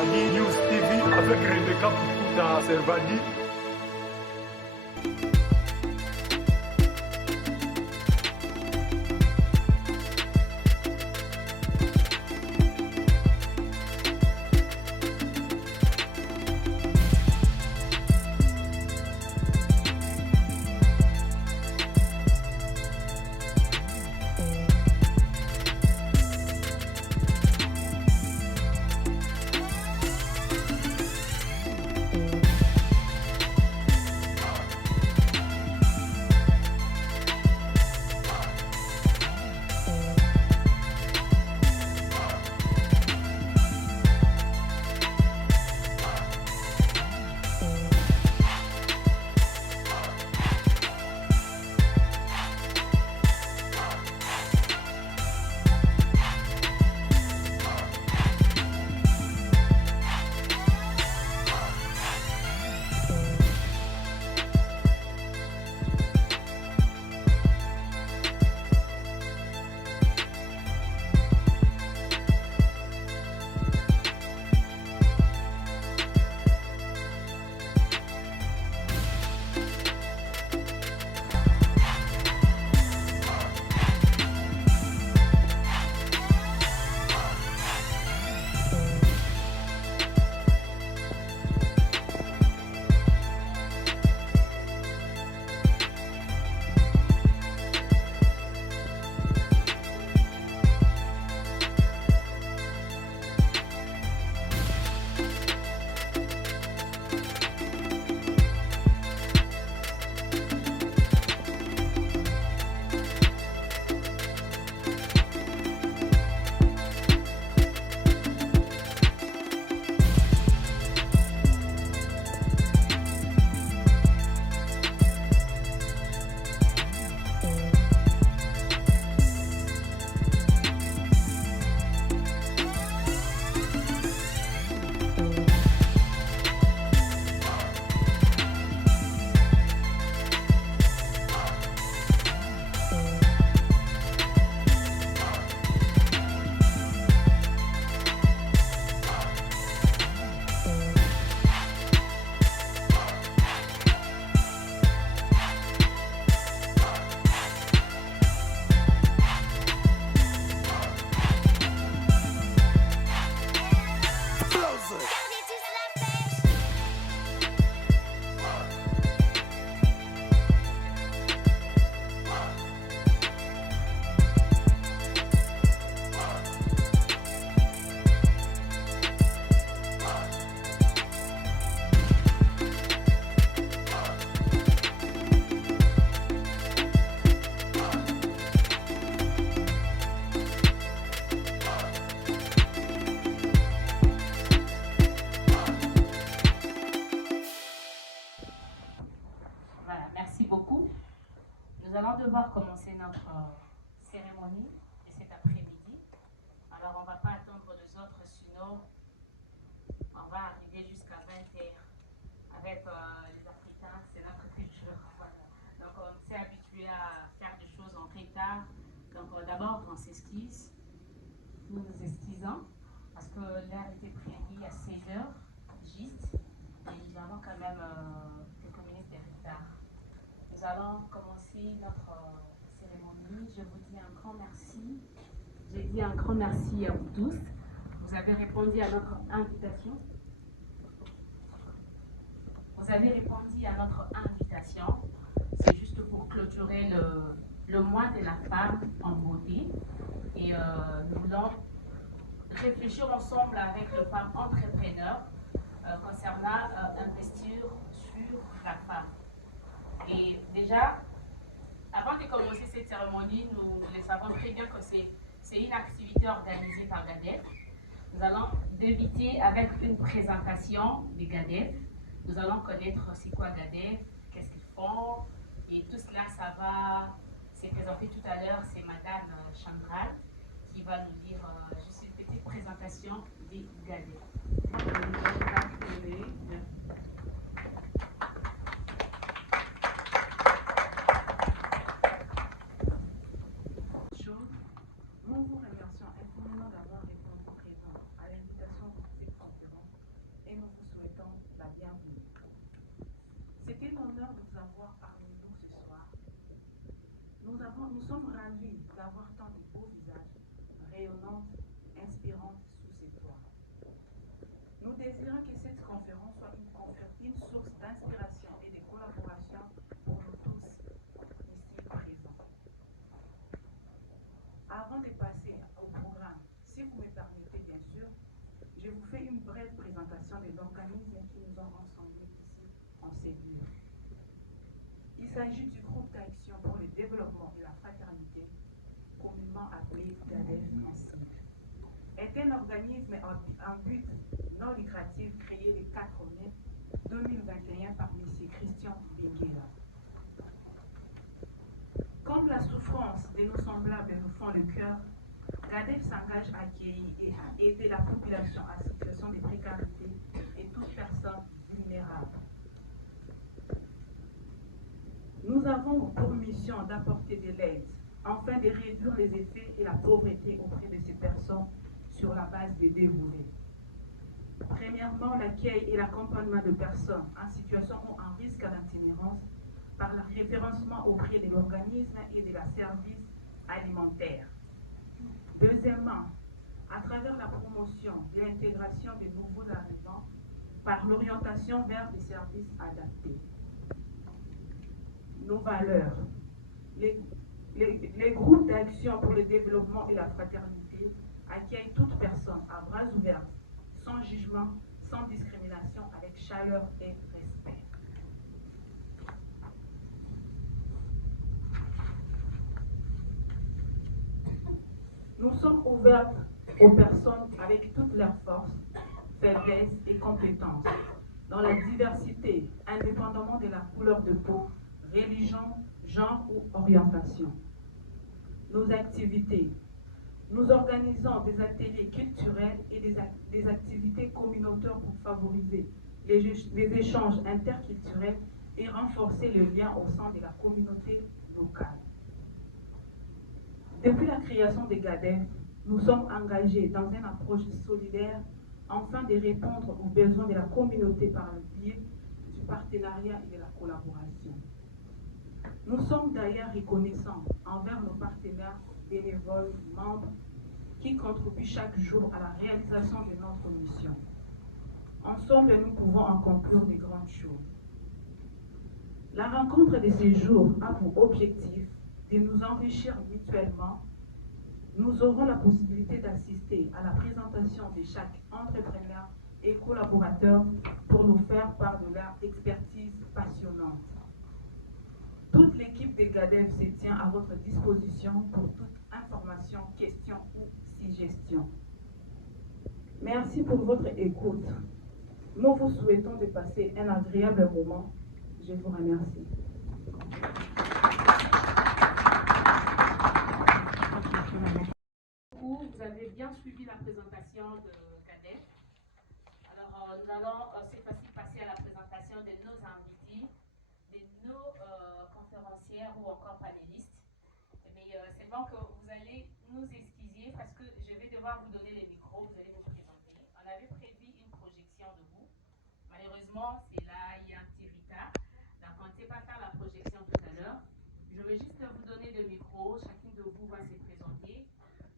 Servani, News TV avec Rebecca Pukuta Servani. Voilà, merci beaucoup. Nous allons devoir commencer notre cérémonie de cet après-midi. Alors, on ne va pas attendre les autres, sinon on va arriver jusqu'à 20h avec les Africains, c'est notre culture. Voilà. Donc, on s'est habitué à faire des choses en retard. Donc, d'abord, on s'esquisse. Nous nous esquissons parce que l'heure était prévue à 16h, juste. Et nous avons quand même quelques minutes de retard. Nous allons commencer notre cérémonie. Je vous dis un grand merci. Je dis un grand merci à vous tous. Vous avez répondu à notre invitation. Vous avez répondu à notre invitation. C'est juste pour clôturer le mois de la femme en beauté. Et nous voulons réfléchir ensemble avec le femmes entrepreneur concernant investir sur la femme. Et déjà, avant de commencer cette cérémonie, nous le savons très bien que c'est une activité organisée par GADEF. Nous allons débuter avec une présentation de GADEF. Nous allons connaître c'est quoi GADEF, qu'est-ce qu'ils font, et tout cela, ça va se présenter tout à l'heure. C'est Madame Chandral qui va nous dire juste une petite présentation de GADEF. Nous vous remercions infiniment d'avoir répondu présent à l'invitation de cette conférence et nous vous souhaitons la bienvenue. C'est un honneur de vous avoir parmi nous ce soir. Nous sommes ravis d'avoir tant de beaux visages, rayonnants, inspirants sous ces toits. Nous désirons que cette conférence soit une source d'inspiration et de collaboration pour nous tous ici présents. Avant de passer au programme, si vous me permettez bien sûr, je vous fais une brève présentation des organismes qui nous ont rassemblés ici en ces lieux. Il s'agit du groupe d'action pour le développement et la fraternité, communément appelé GADEF en sigle. Est un organisme en but non lucratif créé le 4 mai 2021 par M. Christian Benguela. Comme la souffrance de nos semblables nous font le cœur, GADEF s'engage à accueillir et à aider la population en situation de précarité et toute personne vulnérable. Nous avons pour mission d'apporter de l'aide afin de réduire les effets et la pauvreté auprès de ces personnes sur la base des déroulés. Premièrement, l'accueil et l'accompagnement de personnes en situation ou en risque d'itinérance par le référencement auprès de l'organisme et de la service alimentaire. Deuxièmement, à travers la promotion de l'intégration des nouveaux arrivants par l'orientation vers des services adaptés. Nos valeurs. Les groupes d'action pour le développement et la fraternité accueillent toute personne à bras ouverts, sans jugement, sans discrimination, avec chaleur et respect. Nous sommes ouverts aux personnes avec toutes leurs forces, faiblesses et compétences, dans la diversité, indépendamment de la couleur de peau, religion, genre ou orientation. Nos activités. Nous organisons des ateliers culturels et des activités communautaires pour favoriser les échanges interculturels et renforcer le lien au sein de la communauté locale. Depuis la création des GADEF, nous sommes engagés dans une approche solidaire afin de répondre aux besoins de la communauté par le biais du partenariat et de la collaboration. Nous sommes d'ailleurs reconnaissants envers nos partenaires bénévoles, membres, qui contribuent chaque jour à la réalisation de notre mission. Ensemble, nous pouvons accomplir de grandes choses. La rencontre de ces jours a pour objectif de nous enrichir mutuellement. Nous aurons la possibilité d'assister à la présentation de chaque entrepreneur et collaborateur pour nous faire part de leur expertise passionnante. Toute l'équipe des GADEF se tient à votre disposition pour toute information, question ou suggestion. Merci pour votre écoute. Nous vous souhaitons de passer un agréable moment. Je vous remercie. Vous avez bien suivi la présentation de GADEF. Alors, nous allons cette fois-ci passer à la présentation de nos invités, de nos conférencières ou encore panélistes. Mais c'est bon que vous allez nous excuser parce que je vais devoir vous donner les micros, vous allez vous présenter. On avait prévu une projection de vous. Malheureusement, c'est là, il y a un petit retard. Donc, on ne sait pas faire la projection tout à l'heure. Je vais juste vous donner le micro, chacune de vous va se présenter.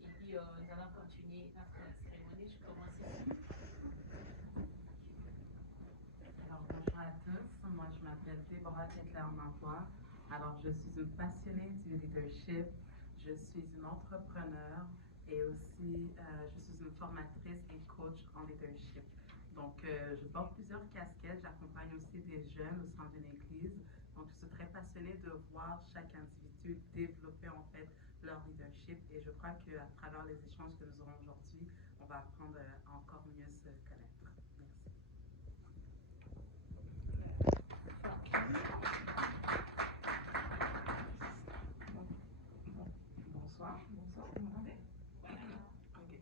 Et puis, nous allons continuer notre cérémonie. Je commence ici. Alors, bonjour à tous. Moi, je m'appelle Déborah Tetler-Mampois. Alors, je suis une passionnée du leadership. Je suis une entrepreneur et aussi, je suis une formatrice et coach en leadership. Donc, je porte plusieurs casquettes. J'accompagne aussi des jeunes au sein d'une église. Donc, je suis très passionnée de voir chaque individu développer en fait leur leadership. Et je crois qu'à travers les échanges que nous aurons aujourd'hui, on va apprendre à encore mieux se connaître. Merci. Bonsoir, vous m'entendez? Ok.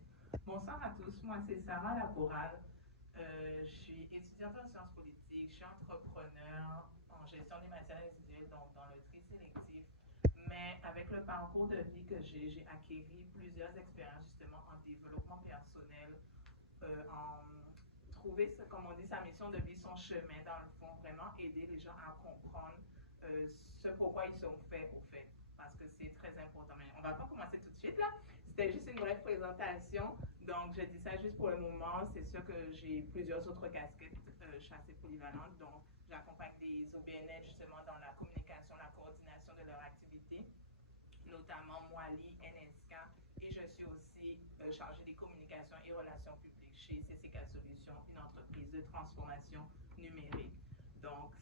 Bonsoir à tous, moi c'est Sarah Laboral. Je suis étudiante en sciences politiques, je suis entrepreneur en gestion des matières résiduelles, donc dans le tri sélectif. Mais avec le parcours de vie que j'ai acquéri plusieurs expériences justement en développement personnel, en trouver, comme on dit, sa mission de vie, son chemin dans le fond, vraiment aider les gens à comprendre ce pourquoi ils sont faits au fait, parce que c'est très important. Mais on va pas commencer tout de suite là, c'était juste une brève présentation, donc je dis ça juste pour le moment. C'est sûr que j'ai plusieurs autres casquettes, je suis assez polyvalente, donc j'accompagne des OBNL justement dans la communication, la coordination de leur activité, notamment Moali, NSK, et je suis aussi chargée des communications et relations publiques chez CCK Solutions, une entreprise de transformation numérique. Donc,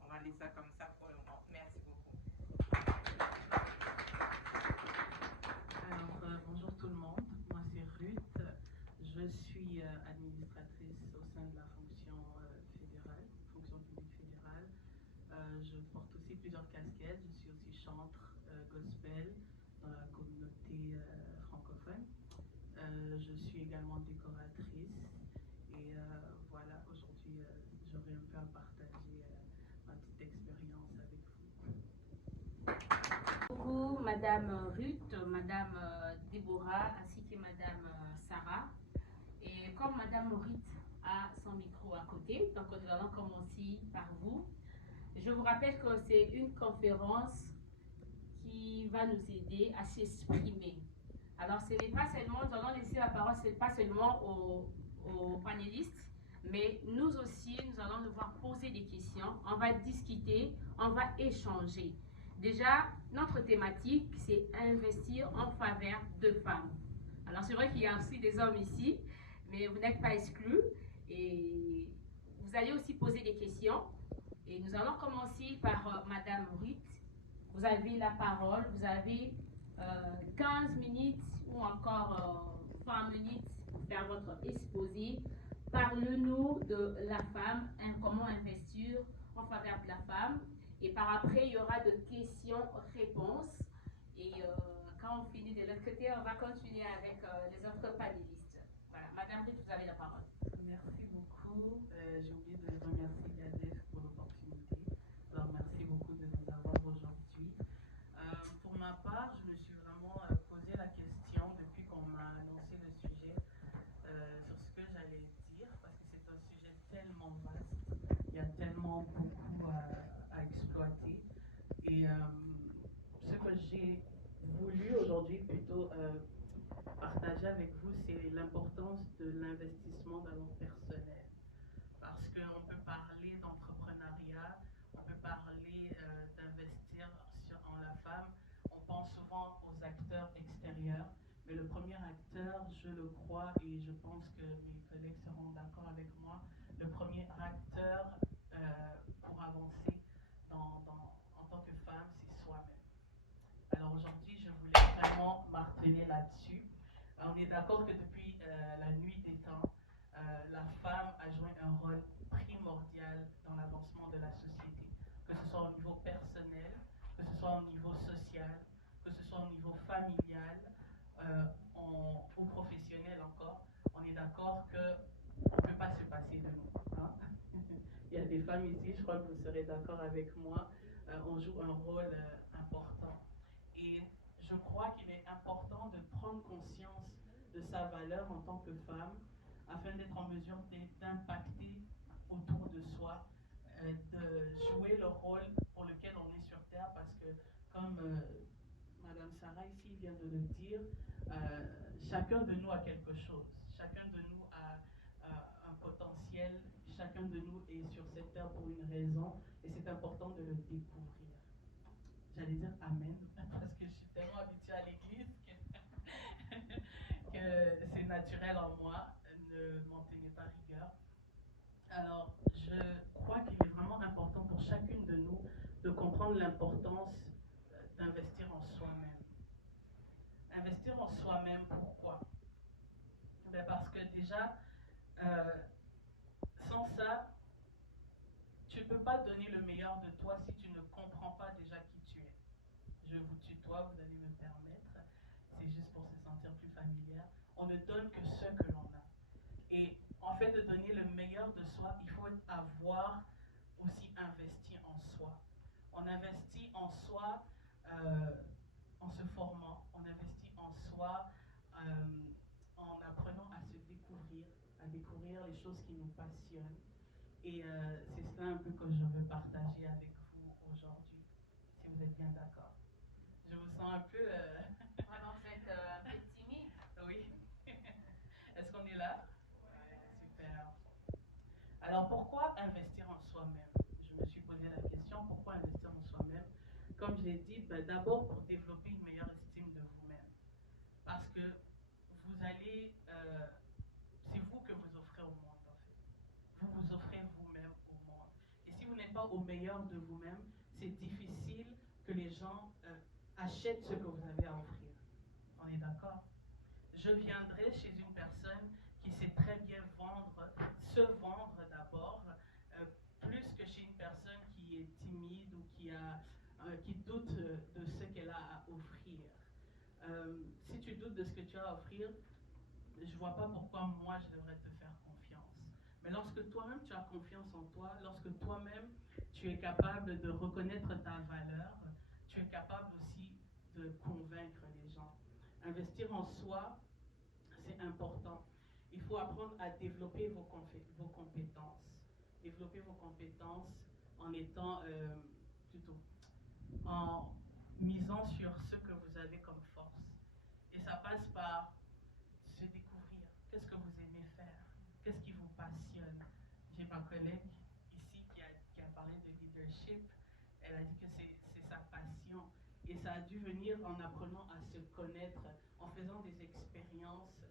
on va laisser ça comme ça pour le moment. Merci beaucoup. Alors, bonjour tout le monde. Moi, c'est Ruth. Je suis administratrice au sein de la fonction fédérale, fonction publique fédérale. Je porte aussi plusieurs casquettes. Je suis aussi chantre gospel dans la communauté francophone. Je suis également décoratrice. Et voilà, aujourd'hui, j'aurai un peu à partager ma petite expérience avec vous. Bonjour Madame Ruth, Madame Déborah, ainsi que Madame Sarah. Et comme Madame Ruth a son micro à côté, donc nous allons commencer par vous. Je vous rappelle que c'est une conférence qui va nous aider à s'exprimer. Alors ce n'est pas seulement, nous allons laisser la parole, ce n'est pas seulement aux panélistes, mais nous aussi, nous allons devoir poser des questions, on va discuter, on va échanger. Déjà, notre thématique, c'est investir en faveur de femmes. Alors, c'est vrai qu'il y a aussi des hommes ici, mais vous n'êtes pas exclus. Et vous allez aussi poser des questions. Et nous allons commencer par Madame Ruth. Vous avez la parole. Vous avez 15 minutes ou encore 20 minutes pour faire votre exposé. Parle-nous de la femme, comment investir en faveur de la femme. Et par après, il y aura de questions-réponses. Et quand on finit de l'autre côté, on va continuer avec les autres panélistes. Voilà, Madame Ruth, vous avez la parole. Merci beaucoup. J'ai oublié de remercier Gadef pour l'opportunité. Alors, merci beaucoup de nous avoir aujourd'hui. Pour ma part, je me suis vraiment posé la question depuis qu'on m'a annoncé le sujet sur ce que j'allais dire, parce que c'est un sujet tellement vaste. Il y a tellement beaucoup à exploiter. Et ce que j'ai voulu aujourd'hui plutôt partager avec vous, c'est l'importance de l'investissement dans le personnel. Parce qu'on peut parler d'entrepreneuriat, on peut parler d'investir en la femme. On pense souvent aux acteurs extérieurs, mais le premier acteur, je le crois, et je pense que mes collègues seront d'accord avec moi, le premier acteur pour avancer en tant que femme, c'est soi-même. Alors aujourd'hui, je voulais vraiment marteler là-dessus. On est d'accord que depuis la nuit des temps, la femme a joué un rôle primordial dans l'avancement de la société, que ce soit au niveau personnel, que ce soit au niveau social, que ce soit au niveau familial ou professionnel encore. On est d'accord qu'on ne peut pas se passer de nous. Hein? Il y a des femmes ici, je crois que vous serez d'accord avec moi, on joue un rôle important. Et je crois qu'il est important de prendre conscience de sa valeur en tant que femme afin d'être en mesure d'impacter autour de soi, de jouer le rôle pour lequel on est sur Terre, parce que comme Madame Sarah ici vient de le dire, chacun de nous a quelque chose, chacun de nous a un potentiel, chacun de nous est sur cette terre pour une raison, et c'est important de le découvrir. J'allais dire Amen, parce que je suis tellement habituée à l'église que c'est naturel en moi, ne m'en tenez pas rigueur. Alors, je crois qu'il est vraiment important pour chacune de nous de comprendre l'importance d'investir en soi-même. Investir en soi-même, pourquoi? Ben parce que déjà, sans ça, tu ne peux pas donner le meilleur de toi si tu ne comprends pas déjà qui tu es. Je vous tutoie, vous allez me permettre, c'est juste pour se sentir plus familière. On ne donne que ce que l'on a. Et en fait, de donner le meilleur de soi, il faut avoir aussi investi en soi. On investit en soi en se formant, on investit en soi en apprenant à se découvrir, à découvrir les choses qui nous passionnent. Et c'est cela un peu que je veux partager avec vous aujourd'hui, si vous êtes bien d'accord. Je vous sens un peu... Vraiment, vous êtes un peu timide. Oui. Est-ce qu'on est là? Super. Alors, pourquoi investir en soi-même? Je me suis posé la question, pourquoi investir en soi-même? Comme je l'ai dit, d'abord pour développer une meilleure estime de vous-même. Parce que vous allez... c'est vous que vous offrez au monde, en fait. Vous vous offrez vous-même au monde. Et si vous n'êtes pas au meilleur de vous-même, c'est difficile que les gens achètent ce que vous avez à offrir. On est d'accord? Je viendrai chez une personne qui sait très bien se vendre d'abord, plus que chez une personne qui est timide ou qui doute de ce qu'elle a à offrir. Si tu doutes de ce que tu as à offrir, je ne vois pas pourquoi moi je devrais te faire confiance. Mais lorsque toi-même tu as confiance en toi, lorsque toi-même tu es capable de reconnaître ta valeur, tu es capable aussi de convaincre les gens. Investir en soi, c'est important. Il faut apprendre à développer vos compétences. Développer vos compétences en étant en misant sur ce que vous avez comme force. Et ça passe par se découvrir. Qu'est-ce que vous aimez faire? Qu'est-ce qui vous passionne? J'ai ma collègue ici qui a parlé de leadership. Elle a dit que c'est sa passion. Et ça a dû venir en apprenant à se connaître, en faisant des expériences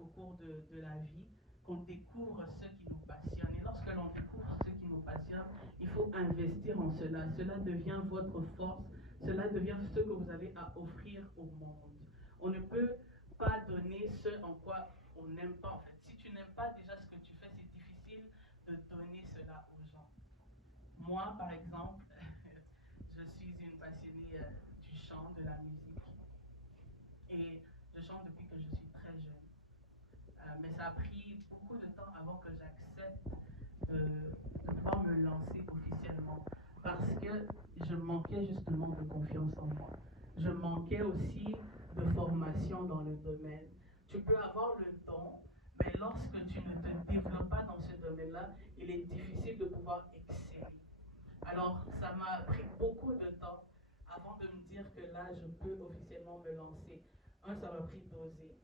au cours de la vie, qu'on découvre ce qui nous passionne. Et lorsque l'on découvre ce qui nous passionne, il faut investir en cela. Cela devient votre force. Cela devient ce que vous avez à offrir au monde. On ne peut pas donner ce en quoi on n'aime pas, en fait. Si tu n'aimes pas déjà ce que tu fais, c'est difficile de donner cela aux gens. Moi, par exemple, je suis une passionnée du chant, de la musique. Et je chante depuis que je suis très jeune. Mais ça a pris beaucoup de temps avant que j'accepte de pouvoir me lancer officiellement. Parce que je manquais justement de confiance en moi. Je manquais aussi de formation dans le domaine. Tu peux avoir le don, mais lorsque tu ne te développes pas dans ce domaine-là, il est difficile de pouvoir exceller. Alors, ça m'a pris beaucoup de temps avant de me dire que là, je peux officiellement me lancer. Ça m'a pris d'oser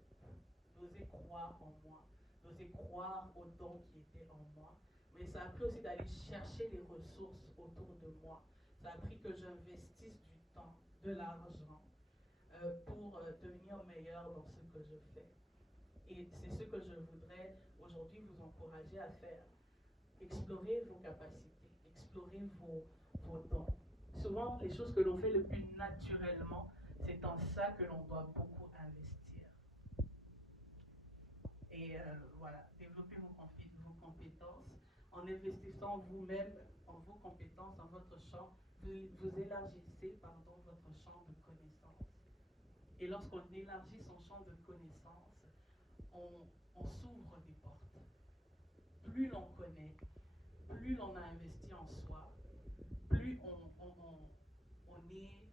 croire en moi, d'oser croire au don qui était en moi. Mais ça a pris aussi d'aller chercher les ressources autour de moi. Ça a pris que j'investisse du temps, de l'argent, pour devenir meilleur dans ce que je fais. Et c'est ce que je voudrais aujourd'hui vous encourager à faire. Explorez vos capacités, explorez vos dons. Souvent, les choses que l'on fait le plus naturellement, c'est en ça que l'on doit beaucoup investir. Et voilà, développez vos compétences. En investissant vous-même en vos compétences, en votre champ, vous élargissez votre champ de connaissances. Et lorsqu'on élargit son champ de connaissances, on s'ouvre des portes. Plus l'on connaît, plus l'on a investi en soi, plus on est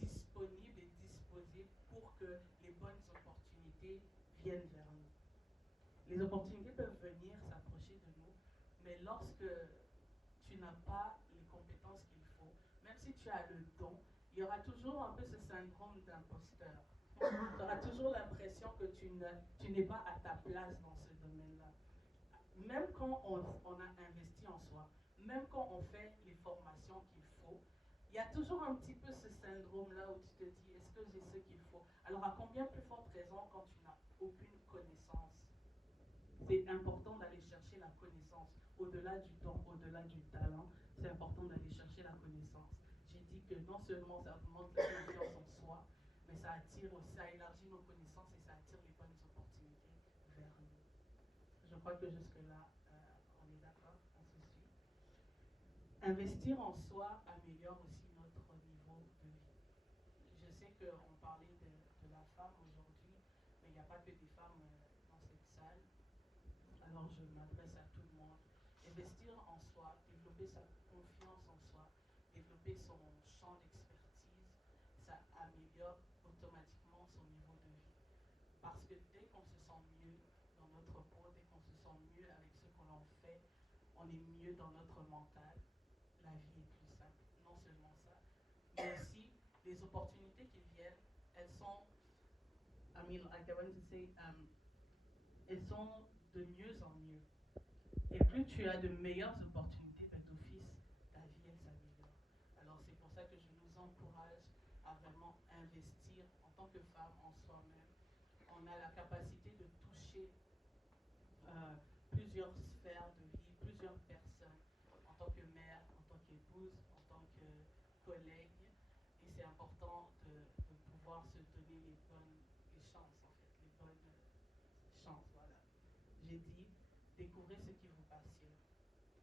disponible et disposé pour que les bonnes opportunités viennent vers nous. Les opportunités peuvent venir s'approcher de nous, mais lorsque tu n'as pas les compétences qu'il faut, même si tu as le don, il y aura toujours un peu ce syndrome d'imposteur. Tu auras toujours l'impression que tu n'es pas à ta place dans ce domaine-là. Même quand on a investi en soi, même quand on fait les formations qu'il faut, il y a toujours un petit peu ce syndrome-là où tu te dis, est-ce que j'ai ce qu'il faut? Alors à combien plus forte raison quand tu n'as aucune connaissance? C'est important d'aller chercher la connaissance. Au-delà du don, au-delà du talent, c'est important d'aller chercher la connaissance. J'ai dit que non seulement ça augmente la confiance en soi, mais ça attire aussi, ça élargit nos connaissances et ça attire les bonnes opportunités vers nous. Je crois que jusque-là, on est d'accord, on se suit. Investir en soi améliore aussi notre niveau de vie. Je sais qu'on parlait de la femme aujourd'hui, mais il n'y a pas que des femmes dans cette salle. Alors je m'adresse à tout le monde. Investir en soi, développer sa confiance en soi, développer son champ d'expertise, ça améliore automatiquement son niveau de vie. Parce que dès qu'on se sent mieux dans notre peau, dès qu'on se sent mieux avec ce que l'on fait, on est mieux dans notre mental, la vie est plus simple. Non seulement ça, mais aussi les opportunités qui viennent, elles sont, I mean, like I want to say, elles sont de mieux en mieux. Et plus tu as de meilleures opportunités, ben, d'office, ta vie, elle s'améliore. Alors c'est pour ça que je nous encourage à vraiment investir en tant que femme en soi-même. On a la capacité de toucher plusieurs sphères de vie, plusieurs personnes, en tant que mère, en tant qu'épouse, en tant que collègue. Et c'est important de pouvoir se donner les chances, en fait, les bonnes chances, voilà. J'ai dit, découvrez ce qui vous passionne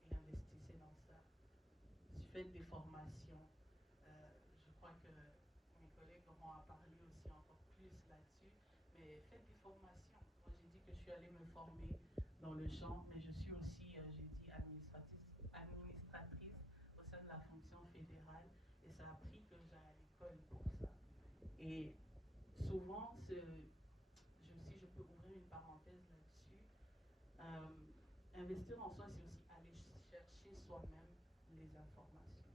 et investissez dans ça. Faites des formations. Je crois que mes collègues auront à parler aussi encore plus là-dessus, mais faites des formations. Moi, j'ai dit que je suis allée me former dans le champ, mais je suis aussi, j'ai dit, administratrice au sein de la fonction fédérale, et ça a pris que j'aille à l'école pour ça. Et souvent, si je peux ouvrir une parenthèse là-dessus, investir en soi, c'est aussi aller chercher soi-même les informations.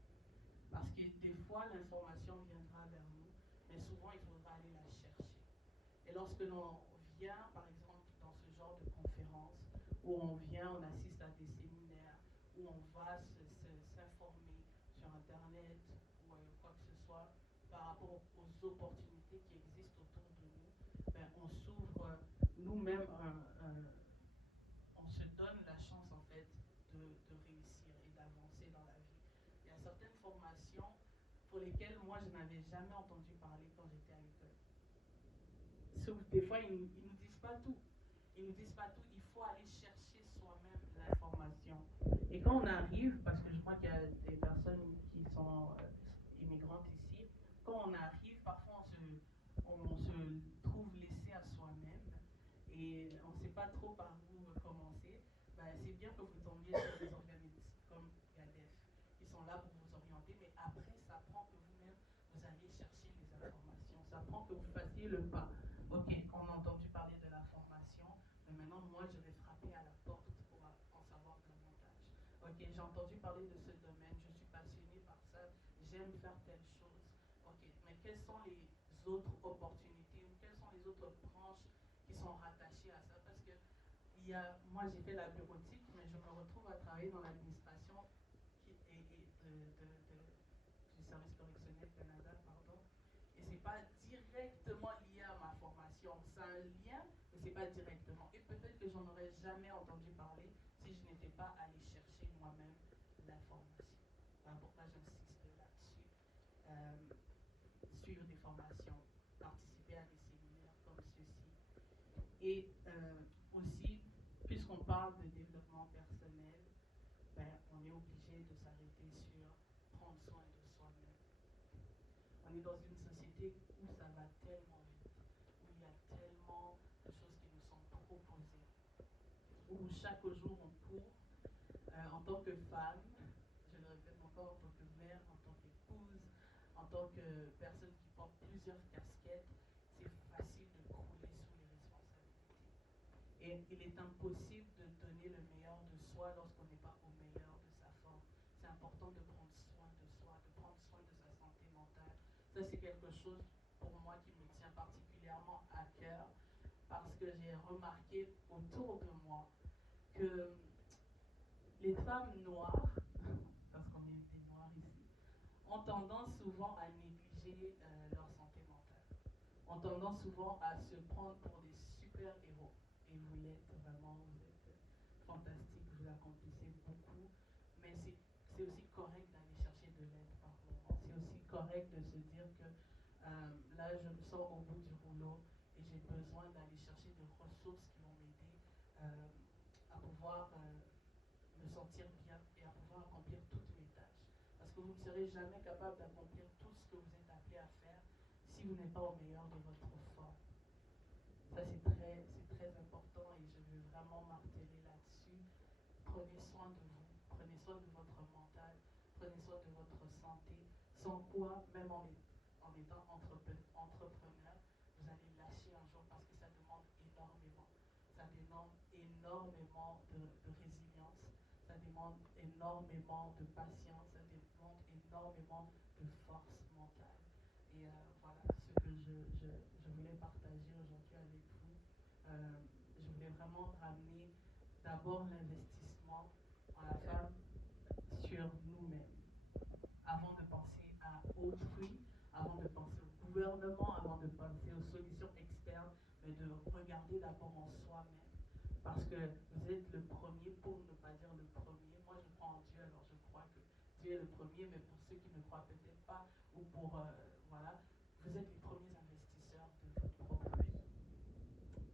Parce que des fois, l'information viendra vers nous, mais souvent, il faudra aller la chercher. Et lorsque l'on vient, par exemple, dans ce genre de conférence, où on vient, on assiste à des séminaires, où on va s'informer sur Internet ou quoi que ce soit, par rapport aux opportunités qui existent autour de nous, ben, on s'ouvre nous-mêmes on se donne la chance en fait de réussir et d'avancer dans la vie. Il y a certaines formations pour lesquelles moi je n'avais jamais entendu parler quand j'étais à l'école. Sauf des fois ils nous disent pas tout. Ils nous disent pas tout, il faut aller chercher soi-même l'information. Et quand on arrive, parce que je crois qu'il y a des personnes qui sont immigrantes ici, quand on arrive, parfois on se trouve laissé à soi-même et on ne sait pas trop par où commencer. Ben, c'est bien que vous tombiez sur des organismes comme GADEF qui sont là pour vous orienter, mais après ça prend que vous-même vous alliez chercher les informations, ça prend que vous fassiez le pas. Ok, on a entendu parler de la formation, mais maintenant moi je vais frapper à la porte pour en savoir davantage. Ok, j'ai entendu parler de ce domaine, je suis passionnée par ça, j'aime faire telle chose. Ok, mais quelles sont les autres opportunités ou quelles sont les autres branches qui sont rattachées à ça? Parce que moi j'ai fait la bureautique, mais je me retrouve à travailler dans l'administration du service correctionnel Canada, pardon. Et c'est pas directement lié à ma formation. C'est un lien, mais c'est pas directement. Et peut-être que j'en aurais jamais entendu parler si je n'étais pas allé chercher moi-même l'information. Voilà pourquoi j'insiste là-dessus. Suivre des formations, participer à des séminaires comme ceux-ci. Et aussi, puisqu'on parle de développement personnel, ben, on est obligé de s'arrêter sur prendre soin de soi-même. On est dans une société où ça va tellement vite, où il y a tellement de choses qui nous sont proposées, où chaque jour on court en tant que femme, je le répète encore, en tant que mère, en tant qu'épouse, en tant que personne qui porte plusieurs casquettes, c'est facile de crouler sous les responsabilités. Et il est impossible de donner le meilleur de soi lorsqu'on n'est pas au meilleur de sa forme. C'est important de prendre soin de soi, de prendre soin de sa santé mentale. Ça, c'est quelque chose pour moi qui me tient particulièrement à cœur parce que j'ai remarqué autour de moi que les femmes noires, parce qu'on est des noirs ici, ont tendance souvent à négliger leur santé mentale. Ont tendance souvent à se prendre pour des super-héros. Et vous l'êtes vraiment, vous êtes fantastique, vous accomplissez beaucoup. Mais c'est aussi correct d'aller chercher de l'aide par moment. C'est aussi correct de se dire que là, je me sors au bout du rouleau et j'ai besoin d'aller chercher des ressources qui vont m'aider à pouvoir me sentir bien et à pouvoir accomplir toutes mes tâches. Parce que vous ne serez jamais capable d'accomplir tout ce que vous êtes appelé à faire si vous n'êtes pas au meilleur de votre forme. Ça, c'est très important et je veux vraiment marteler là-dessus. Prenez soin de vous, prenez soin de votre mental, prenez soin de votre santé, sans quoi, même en étant entrepreneur, vous allez lâcher un jour parce que ça demande énormément. Ça demande énormément de résilience, ça demande énormément de patience, ça demande énormément de force mentale. Et voilà ce que je voulais partager aujourd'hui avec vous. Je voulais vraiment ramener d'abord l'investissement en la femme sur nous-mêmes, avant de penser à autrui, avant de penser au gouvernement, avant de penser aux solutions externes, mais de regarder d'abord en soi-même. Parce que vous êtes le premier, pour ne pas dire le premier. Moi, je crois en Dieu, alors je crois que Dieu est le premier, mais pour ceux qui ne croient peut-être pas, ou pour, voilà, vous êtes les premiers investisseurs de votre propre vie.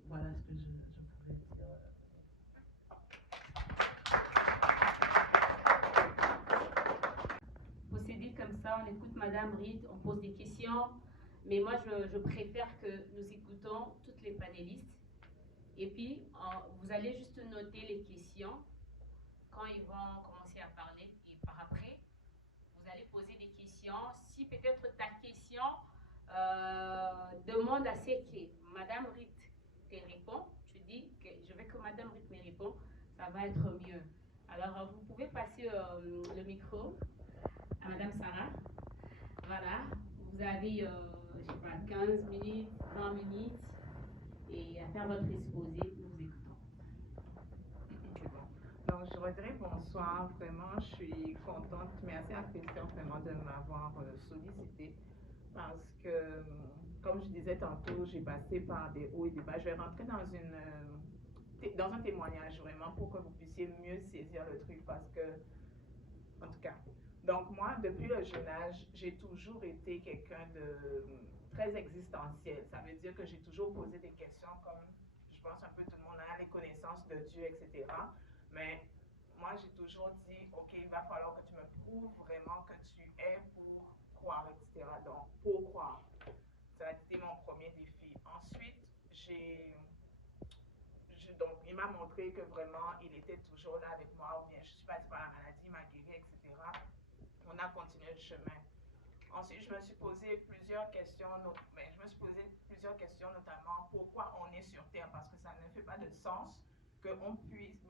Voilà ce que je pouvais dire. Procéder comme ça, on écoute Madame Reed, on pose des questions, mais moi je préfère que nous écoutons toutes les panélistes et puis vous allez juste noter les questions quand ils vont commencer à parler et par après vous allez poser des questions. Si peut-être ta question demande assez que Madame Reed te répond, tu dis que je veux que Madame Reed me réponde, ça va être mieux. Alors vous pouvez passer le micro à Madame Sarah. Voilà, vous avez, je sais pas, 15 minutes, 20 minutes et à faire votre exposé, nous vous écoutons. Donc, je voudrais bonsoir. Vraiment, je suis contente. Merci à Christian vraiment de m'avoir sollicité parce que, comme je disais tantôt, j'ai passé par des hauts et des bas. Je vais rentrer dans un témoignage vraiment pour que vous puissiez mieux saisir le truc parce que, en tout cas, donc moi, depuis le jeune âge, j'ai toujours été quelqu'un de très existentiel. Ça veut dire que j'ai toujours posé des questions comme, je pense un peu tout le monde a les connaissances de Dieu, etc. Mais moi, j'ai toujours dit, OK, il va falloir que tu me prouves vraiment que tu es pour croire, etc. Donc, pour croire. Ça a été mon premier défi. Ensuite, donc, il m'a montré que vraiment, il était toujours là avec moi, ou bien je suis passée par la maladie, il m'a guéri, etc. On a continué le chemin. Ensuite, je me suis posé plusieurs questions, notamment pourquoi on est sur Terre, parce que ça ne fait pas de sens qu'on puisse,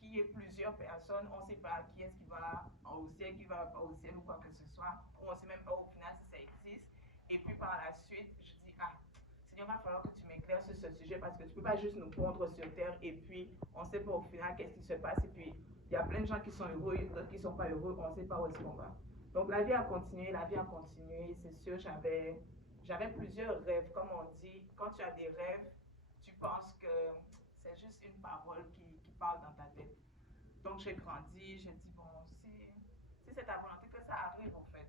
qu'il y ait plusieurs personnes, on ne sait pas qui est-ce qui va au ciel, qui va pas au ciel ou quoi que ce soit, on ne sait même pas au final si ça existe. Et puis par la suite, je dis, Seigneur, il va falloir que tu m'éclaires sur ce sujet parce que tu ne peux pas juste nous pondre sur Terre et puis on ne sait pas au final qu'est-ce qui se passe. Et puis il y a plein de gens qui sont heureux et d'autres qui ne sont pas heureux, on ne sait pas où est-ce qu'on va. Donc la vie a continué, c'est sûr, j'avais plusieurs rêves, comme on dit, quand tu as des rêves, tu penses que c'est juste une parole qui parle dans ta tête. Donc j'ai grandi, j'ai dit, bon, si c'est ta volonté que ça arrive en fait.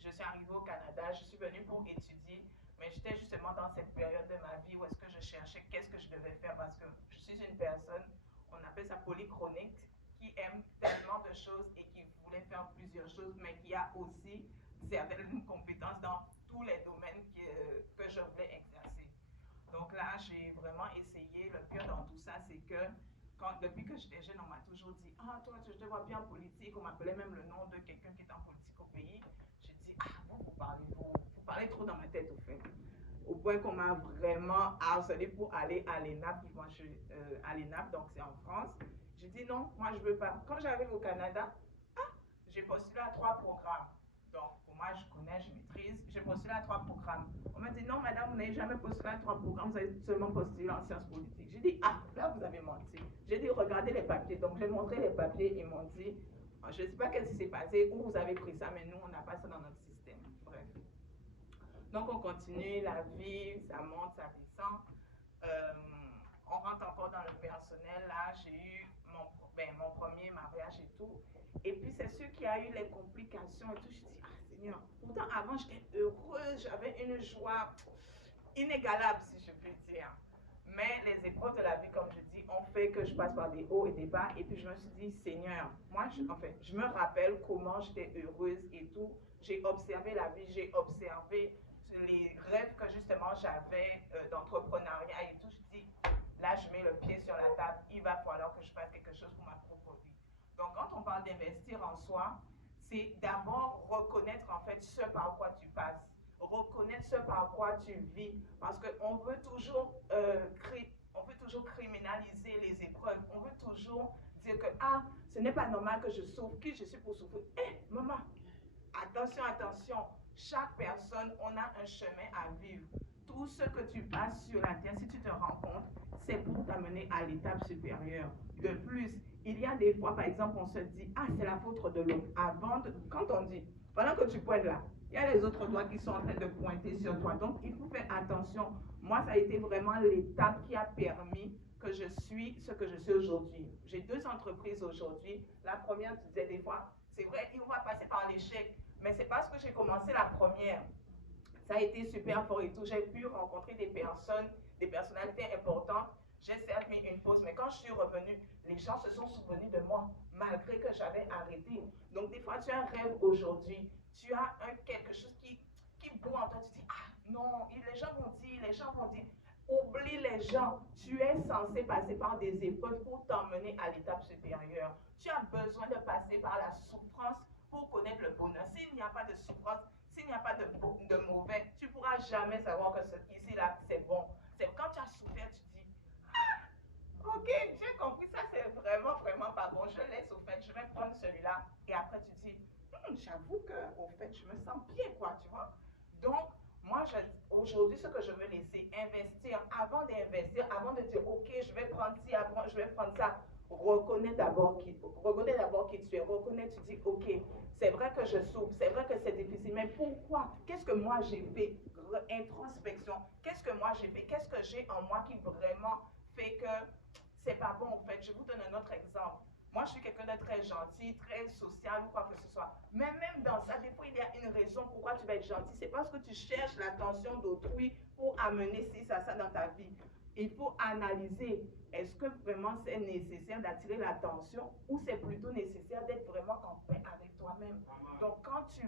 Je suis arrivée au Canada, je suis venue pour étudier, mais j'étais justement dans cette période de ma vie où est-ce que je cherchais qu'est-ce que je devais faire parce que je suis une personne, on appelle ça polychronique, qui aime tellement de choses et qui voulait faire plusieurs choses, mais qui a aussi certaines compétences dans tous les domaines que je voulais exercer. Donc là, j'ai vraiment essayé. Le pire dans tout ça, c'est que depuis que j'étais jeune, on m'a toujours dit « Ah, toi, je te vois bien en politique ». On m'appelait même le nom de quelqu'un qui est en politique au pays. J'ai dit « Ah, vous parlez trop dans ma tête, au fait ». Au point qu'on m'a vraiment harcelé pour aller à l'ENAP. Moi, je suis à l'ENAP, donc c'est en France. J'ai dit non, moi je ne veux pas. Quand j'arrive au Canada, j'ai postulé à 3 programmes. Donc pour moi, je connais, je maîtrise. J'ai postulé à 3 programmes. On m'a dit non, madame, vous n'avez jamais postulé à 3 programmes, vous avez seulement postulé en sciences politiques. J'ai dit là vous avez menti. J'ai dit regardez les papiers. Donc j'ai montré les papiers, ils m'ont dit je ne sais pas qu'est-ce qui s'est passé, où vous avez pris ça, mais nous on n'a pas ça dans notre système. Bref. Donc on continue, la vie, ça monte, ça descend. On rentre encore dans le personnel. Là, j'ai eu mon premier mariage et tout. Et puis, c'est sûr qu'il y a eu les complications et tout. Je dis, Seigneur, pourtant, avant, j'étais heureuse, j'avais une joie inégalable, si je puis dire. Mais les épreuves de la vie, comme je dis, ont fait que je passe par des hauts et des bas. Et puis, je me suis dit, Seigneur, moi, je me rappelle comment j'étais heureuse et tout. J'ai observé la vie, j'ai observé les rêves que justement j'avais d'entrepreneuriat et tout. Je dis, là, je mets le pied sur la table, il va falloir que je fasse quelque chose pour ma propre vie. Donc, quand on parle d'investir en soi, c'est d'abord reconnaître en fait ce par quoi tu passes, reconnaître ce par quoi tu vis, parce qu'on veut toujours criminaliser les toujours dire que, ah, ce n'est pas normal que je souffre, qui je suis pour souffrir. Hé, maman, attention, attention, chaque personne, on a un chemin à vivre. Tout ce que tu passes sur la terre, si tu te rends compte, c'est pour t'amener à l'étape supérieure. De plus, il y a des fois, par exemple, on se dit, ah, c'est la faute de l'autre. Quand on dit, pendant que tu pointes là, il y a les autres doigts qui sont en train de pointer sur toi. Donc, il faut faire attention. Moi, ça a été vraiment l'étape qui a permis que je suis ce que je suis aujourd'hui. J'ai 2 entreprises aujourd'hui. La première, tu disais des fois, c'est vrai, on va passer par l'échec, mais c'est parce que j'ai commencé la première. Ça a été super fort et tout. J'ai pu rencontrer des personnes, des personnalités importantes. J'ai certes mis une pause, mais quand je suis revenue, les gens se sont souvenus de moi, malgré que j'avais arrêté. Donc, des fois, tu as un rêve aujourd'hui, tu as quelque chose qui boue en toi, tu dis, ah non, les gens vont dire. Oublie les gens. Tu es censé passer par des épreuves pour t'emmener à l'étape supérieure. Tu as besoin de passer par la souffrance pour connaître le bonheur. S'il n'y a pas de souffrance, s'il n'y a pas de mauvais, tu ne pourras jamais savoir que ici, là, c'est bon. C'est quand tu as souffert, tu dis, ah, ok, j'ai compris, ça c'est vraiment, vraiment pas bon. Je laisse au fait, je vais prendre celui-là. Et après, tu dis, j'avoue qu'au fait, je me sens bien, quoi, tu vois. Donc, moi, aujourd'hui, ce que je veux laisser, investir, avant d'investir, avant de dire, ok, je vais prendre ci, avant, je vais prendre ça, reconnais d'abord qui tu es, reconnais, tu dis, ok, c'est vrai que je souffre, c'est vrai que c'est difficile, mais pourquoi? Qu'est-ce que moi j'ai fait? Introspection, qu'est-ce que moi j'ai fait? Qu'est-ce que j'ai en moi qui vraiment fait que c'est pas bon, en fait? Je vous donne un autre exemple. Moi, je suis quelqu'un de très gentil, très social ou quoi que ce soit. Mais même dans ça, des fois, il y a une raison pourquoi tu vas être gentil. C'est parce que tu cherches l'attention d'autrui pour amener ci, ça dans ta vie. Il faut analyser, est-ce que vraiment c'est nécessaire d'attirer l'attention ou c'est plutôt nécessaire d'être vraiment en paix avec toi-même. Donc, quand tu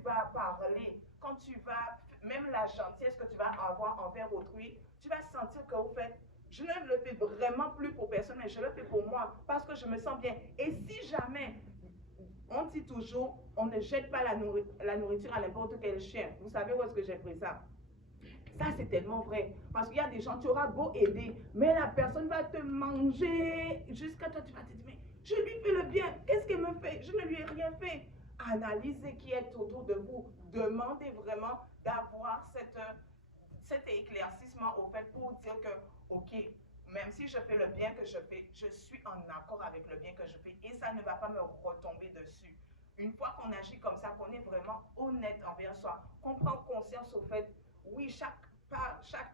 vas parler, quand tu vas, même la gentillesse que tu vas avoir envers autrui, tu vas sentir que, au fait, je ne le fais vraiment plus pour personne, mais je le fais pour moi parce que je me sens bien. Et si jamais, on dit toujours, on ne jette pas la nourriture à n'importe quel chien. Vous savez où est-ce que j'ai pris ça? Ça, c'est tellement vrai. Parce qu'il y a des gens, tu auras beau aider, mais la personne va te manger jusqu'à toi, tu vas te dire, mais je lui fais le bien. Qu'est-ce qu'elle me fait? Je ne lui ai rien fait. Analysez qui est autour de vous. Demandez vraiment d'avoir cet éclaircissement au fait pour dire que, ok, même si je fais le bien que je fais, je suis en accord avec le bien que je fais et ça ne va pas me retomber dessus. Une fois qu'on agit comme ça, qu'on est vraiment honnête envers soi, qu'on prend conscience au fait, oui, chaque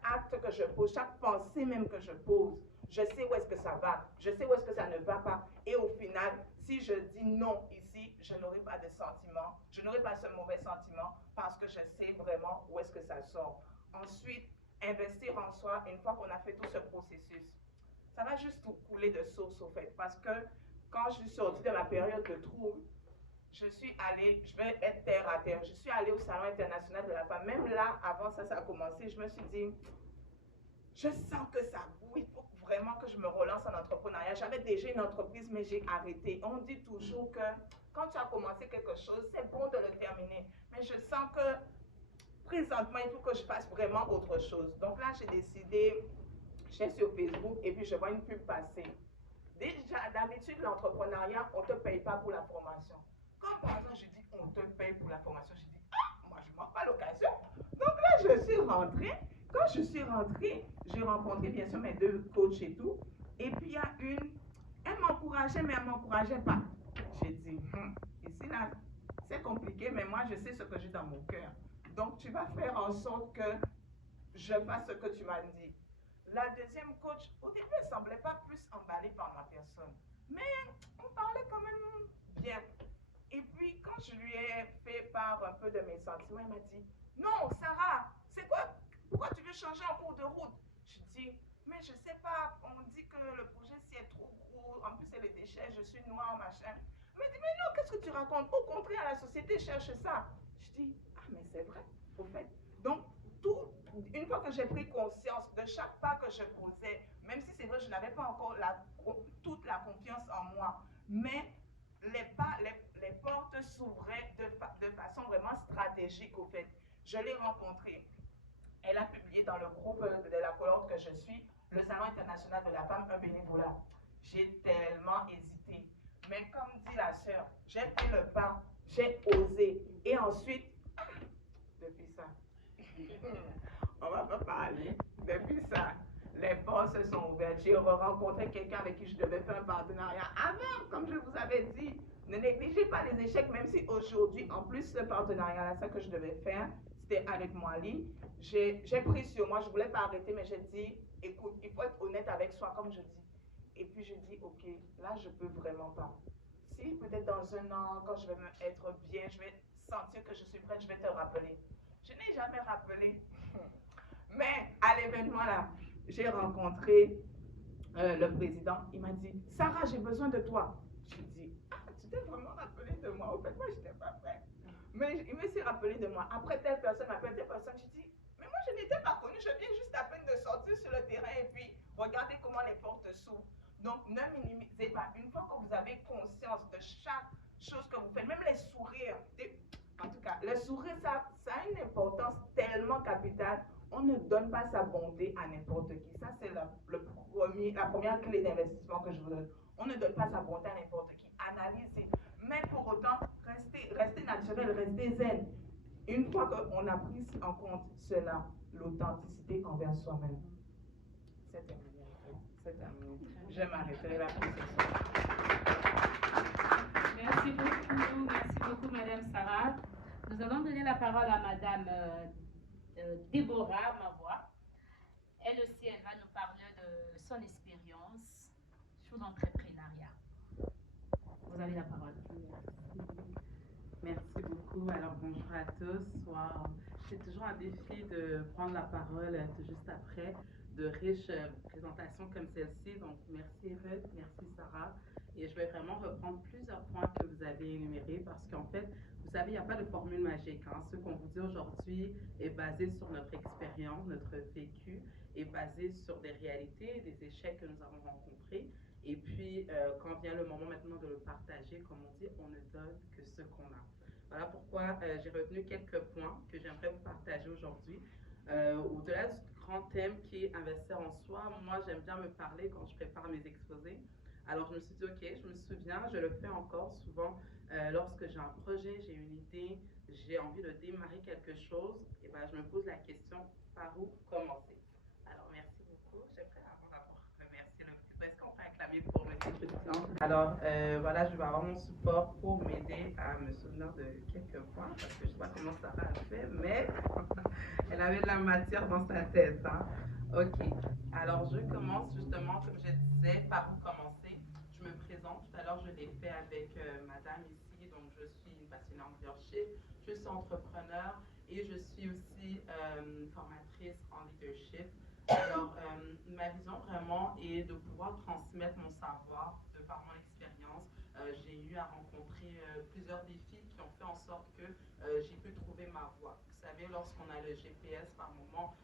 acte que je pose, chaque pensée même que je pose, je sais où est-ce que ça va, je sais où est-ce que ça ne va pas. Et au final, si je dis non ici, je n'aurai pas de sentiment, je n'aurai pas ce mauvais sentiment parce que je sais vraiment où est-ce que ça sort. Ensuite, investir en soi, une fois qu'on a fait tout ce processus, ça va juste couler de source au fait. Parce que quand je suis sortie de ma période de trouble, je suis allée, je vais être terre à terre, je suis allée au Salon international de la femme. Même là, avant ça, ça a commencé, je me suis dit, je sens que ça boue, il faut vraiment que je me relance en entrepreneuriat. J'avais déjà une entreprise, mais j'ai arrêté. On dit toujours que quand tu as commencé quelque chose, c'est bon de le terminer. Mais je sens que présentement, il faut que je fasse vraiment autre chose. Donc là, j'ai décidé, j'étais sur Facebook et puis je vois une pub passer. Déjà, d'habitude, l'entrepreneuriat, on ne te paye pas pour la formation. Quand par exemple, je dis on te paye pour la formation, je dis ah, moi je ne manque pas l'occasion. Donc là, je suis rentrée. Quand je suis rentrée, j'ai rencontré bien sûr mes 2 coachs et tout. Et puis il y a elle m'encourageait, mais elle ne m'encourageait pas. J'ai dit, ici là, c'est compliqué, mais moi je sais ce que j'ai dans mon cœur. Donc tu vas faire en sorte que je fasse ce que tu m'as dit. La deuxième coach, au début, elle ne semblait pas plus emballée par ma personne. Mais on parlait quand même bien. Et puis, quand je lui ai fait part un peu de mes sentiments, elle m'a dit, non, Sarah, c'est quoi? Pourquoi tu veux changer en cours de route? Je dis, mais je ne sais pas, on dit que le projet, c'est trop gros, en plus, c'est les déchets, je suis noire, machin. Elle m'a dit, mais non, qu'est-ce que tu racontes? Au contraire, la société cherche ça. Je dis, ah, mais c'est vrai, au fait. Donc, une fois que j'ai pris conscience de chaque pas que je posais, même si c'est vrai, je n'avais pas encore toute la confiance en moi, mais les portes s'ouvraient de façon vraiment stratégique, au fait. Je l'ai rencontrée. Elle a publié dans le groupe de la cohorte que je suis, le Salon international de la femme, un bénévolat. j'ai tellement hésité. Mais comme dit la sœur, j'ai fait le pas, j'ai osé. Et ensuite, depuis ça, on va pas parler. Depuis ça, les portes se sont ouvertes. J'ai rencontré quelqu'un avec qui je devais faire un partenariat avant, comme je vous avais dit. Ne négligez pas les échecs, même si aujourd'hui, en plus, ce partenariat-là, ça que je devais faire, c'était avec Moali. J'ai pris sur moi, je ne voulais pas arrêter, mais j'ai dit, écoute, il faut être honnête avec soi, comme je dis. Et puis je dis, ok, là, je ne peux vraiment pas. Si peut-être dans un an, quand je vais être bien, je vais sentir que je suis prête, je vais te rappeler. Je n'ai jamais rappelé. Mais à l'événement là, j'ai rencontré le président. Il m'a dit, Sarah, j'ai besoin de toi. J'ai dit, ah, tu t'es vraiment rappelé de moi. Au fait, moi, je n'étais pas prête. Mais il me s'est rappelé de moi. Après, telle personne m'appelle, telle personne. J'ai dit, mais moi, je n'étais pas connue. Je viens juste à peine de sortir sur le terrain et puis regardez comment les portes s'ouvrent. Donc, ne minimisez pas. Une fois que vous avez conscience de chaque chose que vous faites, même les sourires, en tout cas, le sourire, ça a une importance tellement capitale. On ne donne pas sa bonté à n'importe qui. Ça, c'est la première clé d'investissement que je vous donne. On ne donne pas sa bonté à n'importe qui. Analysez. Mais pour autant, restez naturel, restez zen. Une fois qu'on a pris en compte cela, l'authenticité envers soi-même. C'est terminé. C'est terminé. Je m'arrêterai là pour ce soir. Merci beaucoup, Madame Sarah. Nous allons donner la parole à Madame Déborah Mavoie. Elle aussi, elle va nous parler de son expérience sous l'entrepreneuriat. Vous avez la parole. Merci beaucoup. Alors, bonjour à tous. Wow. C'est toujours un défi de prendre la parole tout juste après de riches présentations comme celle-ci. Donc, merci Ruth, merci Sarah. Et je vais vraiment reprendre plusieurs points que vous avez énumérés parce qu'en fait, vous savez, il n'y a pas de formule magique. Hein. Ce qu'on vous dit aujourd'hui est basé sur notre expérience, notre vécu, est basé sur des réalités, des échecs que nous avons rencontrés. Et puis, quand vient le moment maintenant de le partager, comme on dit, on ne donne que ce qu'on a. Voilà pourquoi j'ai retenu quelques points que j'aimerais vous partager aujourd'hui. Au-delà du grand thème qui est investir en soi, moi, j'aime bien me parler quand je prépare mes exposés. Alors, je me suis dit, OK, je me souviens, je le fais encore souvent lorsque j'ai un projet, j'ai une idée, j'ai envie de démarrer quelque chose, et ben, je me pose la question, par où commencer? Alors, merci beaucoup. J'aimerais d'abord remercier le public. Est-ce qu'on peut acclamer pour M. Christian? Alors, voilà, je vais avoir mon support pour m'aider à me souvenir de quelques points, parce que je ne sais pas comment Sarah a fait, mais elle avait de la matière dans sa tête. Hein. OK. Alors, je commence justement, comme je disais, par où commencer. Je me présente. Tout à l'heure, je l'ai fait avec madame ici. Donc, je suis une passionnée en leadership. Je suis entrepreneur et je suis aussi formatrice en leadership. Alors, ma vision vraiment est de pouvoir transmettre mon savoir de par mon expérience. J'ai eu à rencontrer plusieurs défis qui ont fait en sorte que j'ai pu trouver ma voie. Vous savez, lorsqu'on a le GPS, par moment,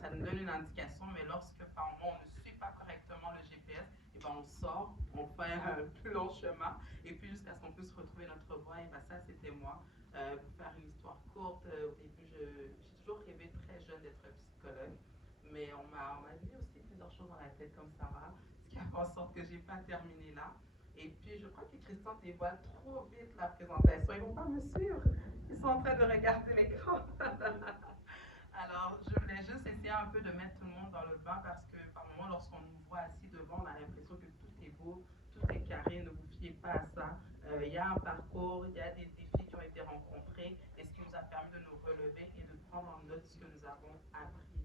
ça nous donne une indication, mais lorsque par moment on ne suit pas correctement le GPS, et ben on sort, on fait un plus long chemin, et puis jusqu'à ce qu'on puisse retrouver notre voie, et ben ça c'était moi. Pour faire une histoire courte, au début j'ai toujours rêvé très jeune d'être psychologue, mais on m'a dit aussi plusieurs choses dans la tête comme Sarah, ce qui a fait en sorte que j'ai pas terminé là. Et puis je crois que Christian dévoile trop vite la présentation, ils vont pas me suivre, ils sont en train de regarder l'écran. Alors, je voulais juste essayer un peu de mettre tout le monde dans le bain parce que par moment, lorsqu'on nous voit assis devant, on a l'impression que tout est beau, tout est carré, ne vous fiez pas à ça. Il y a un parcours, il y a des défis qui ont été rencontrés et ce qui nous a permis de nous relever et de prendre en note ce que nous avons appris.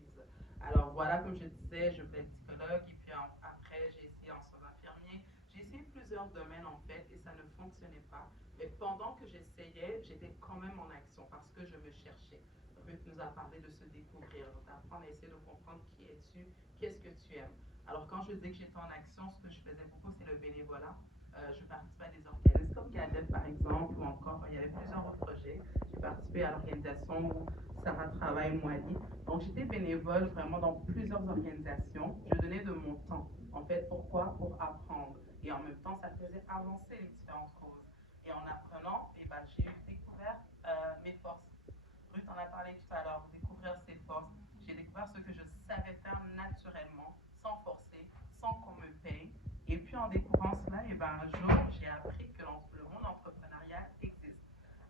Alors voilà, comme je disais, je voulais être psychologue et puis après, j'ai essayé en soins infirmiers. J'ai essayé plusieurs domaines en fait et ça ne fonctionnait pas. Mais pendant que j'essayais, j'étais quand même en action parce que je me cherchais. Ruth nous a parlé de se découvrir, d'apprendre à essayer de comprendre qui es-tu, qu'est-ce que tu aimes. Alors quand je disais que j'étais en action, ce que je faisais beaucoup, c'est le bénévolat. Je participais à des organismes comme GADEF par exemple, ou encore, il y avait plusieurs autres projets. J'ai participé à l'organisation où Sarah travaille Moali. Donc j'étais bénévole vraiment dans plusieurs organisations. Je donnais de mon temps. En fait, pourquoi? Pour apprendre. Et en même temps, ça faisait avancer les différentes causes. Et en apprenant, j'ai découvert mes forces. Ruth en a parlé tout à l'heure, découvrir ses forces. J'ai découvert ce que je savais faire naturellement, sans forcer, sans qu'on me paye. Et en découvrant cela, et ben, un jour, j'ai appris que le monde entrepreneurial existe.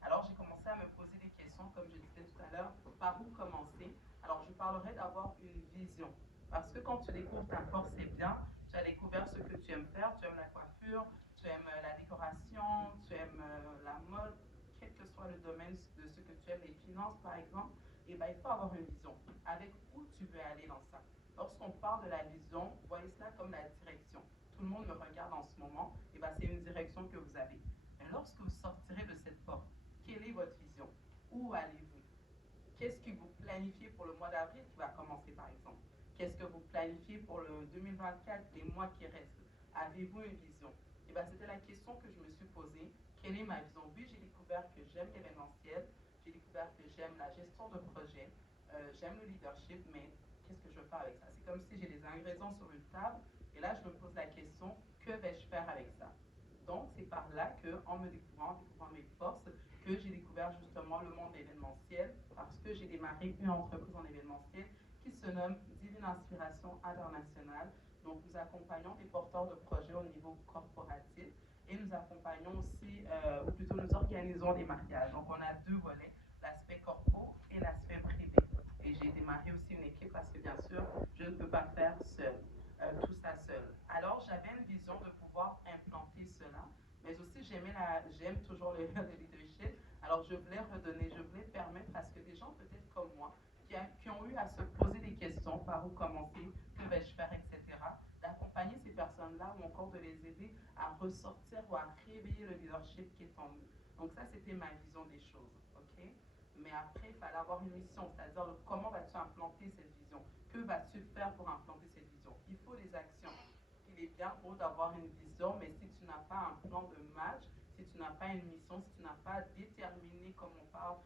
Alors, j'ai commencé à me poser des questions, comme je disais tout à l'heure, par où commencer. Alors, je parlerai d'avoir une vision. Parce que quand tu découvres ta force, c'est bien. Tu as découvert ce que tu aimes faire. Tu aimes la coiffure, tu aimes la décoration, tu aimes la mode, quel que soit le domaine de ce que tu aimes, les finances par exemple. Et ben, il faut avoir une vision. Avec où tu veux aller dans ça. Lorsqu'on parle de la vision, voyez cela comme la direction. Tout le monde me regarde en ce moment, et ben, c'est une direction que vous avez. Mais lorsque vous sortirez de cette porte, quelle est votre vision? Où allez-vous? Qu'est-ce que vous planifiez pour le mois d'avril qui va commencer par exemple? Qu'est-ce que vous planifiez pour le 2024, les mois qui restent? Avez-vous une vision? Et bien, c'était la question que je me suis posée. Quelle est ma vision? Oui, j'ai découvert que j'aime l'événementiel, j'ai découvert que j'aime la gestion de projet, j'aime le leadership, mais qu'est-ce que je veux faire avec ça? C'est comme si j'ai des ingrédients sur une table, et là, je me pose la question, que vais-je faire avec ça? Donc, c'est par là qu'en me découvrant mes forces, que j'ai découvert justement le monde événementiel, parce que j'ai démarré une entreprise en événementiel qui se nomme Divine Inspiration Internationale. Donc, nous accompagnons des porteurs de projets au niveau corporatif et nous accompagnons aussi, ou plutôt nous organisons des mariages. Donc, on a deux volets, l'aspect corpo et l'aspect privé. Et j'ai démarré aussi une équipe parce que, bien sûr, je ne peux pas faire tout ça seul. Alors, j'avais une vision de pouvoir implanter cela, mais aussi j'aime toujours le leadership. Alors, je voulais redonner, je voulais permettre à ce que des gens, peut-être comme moi, qui ont eu à se poser des questions, par où commencer, que vais-je faire, etc., d'accompagner ces personnes-là ou encore de les aider à ressortir ou à réveiller le leadership qui est en eux. Donc ça, c'était ma vision des choses, ok? Mais après, il fallait avoir une mission, c'est-à-dire comment vas-tu implanter cette vision? Que vas-tu faire pour implanter cette vision? Il faut des actions. Il est bien beau d'avoir une vision, mais si tu n'as pas un plan de match, si tu n'as pas une mission, si tu n'as pas déterminé, comme on parle,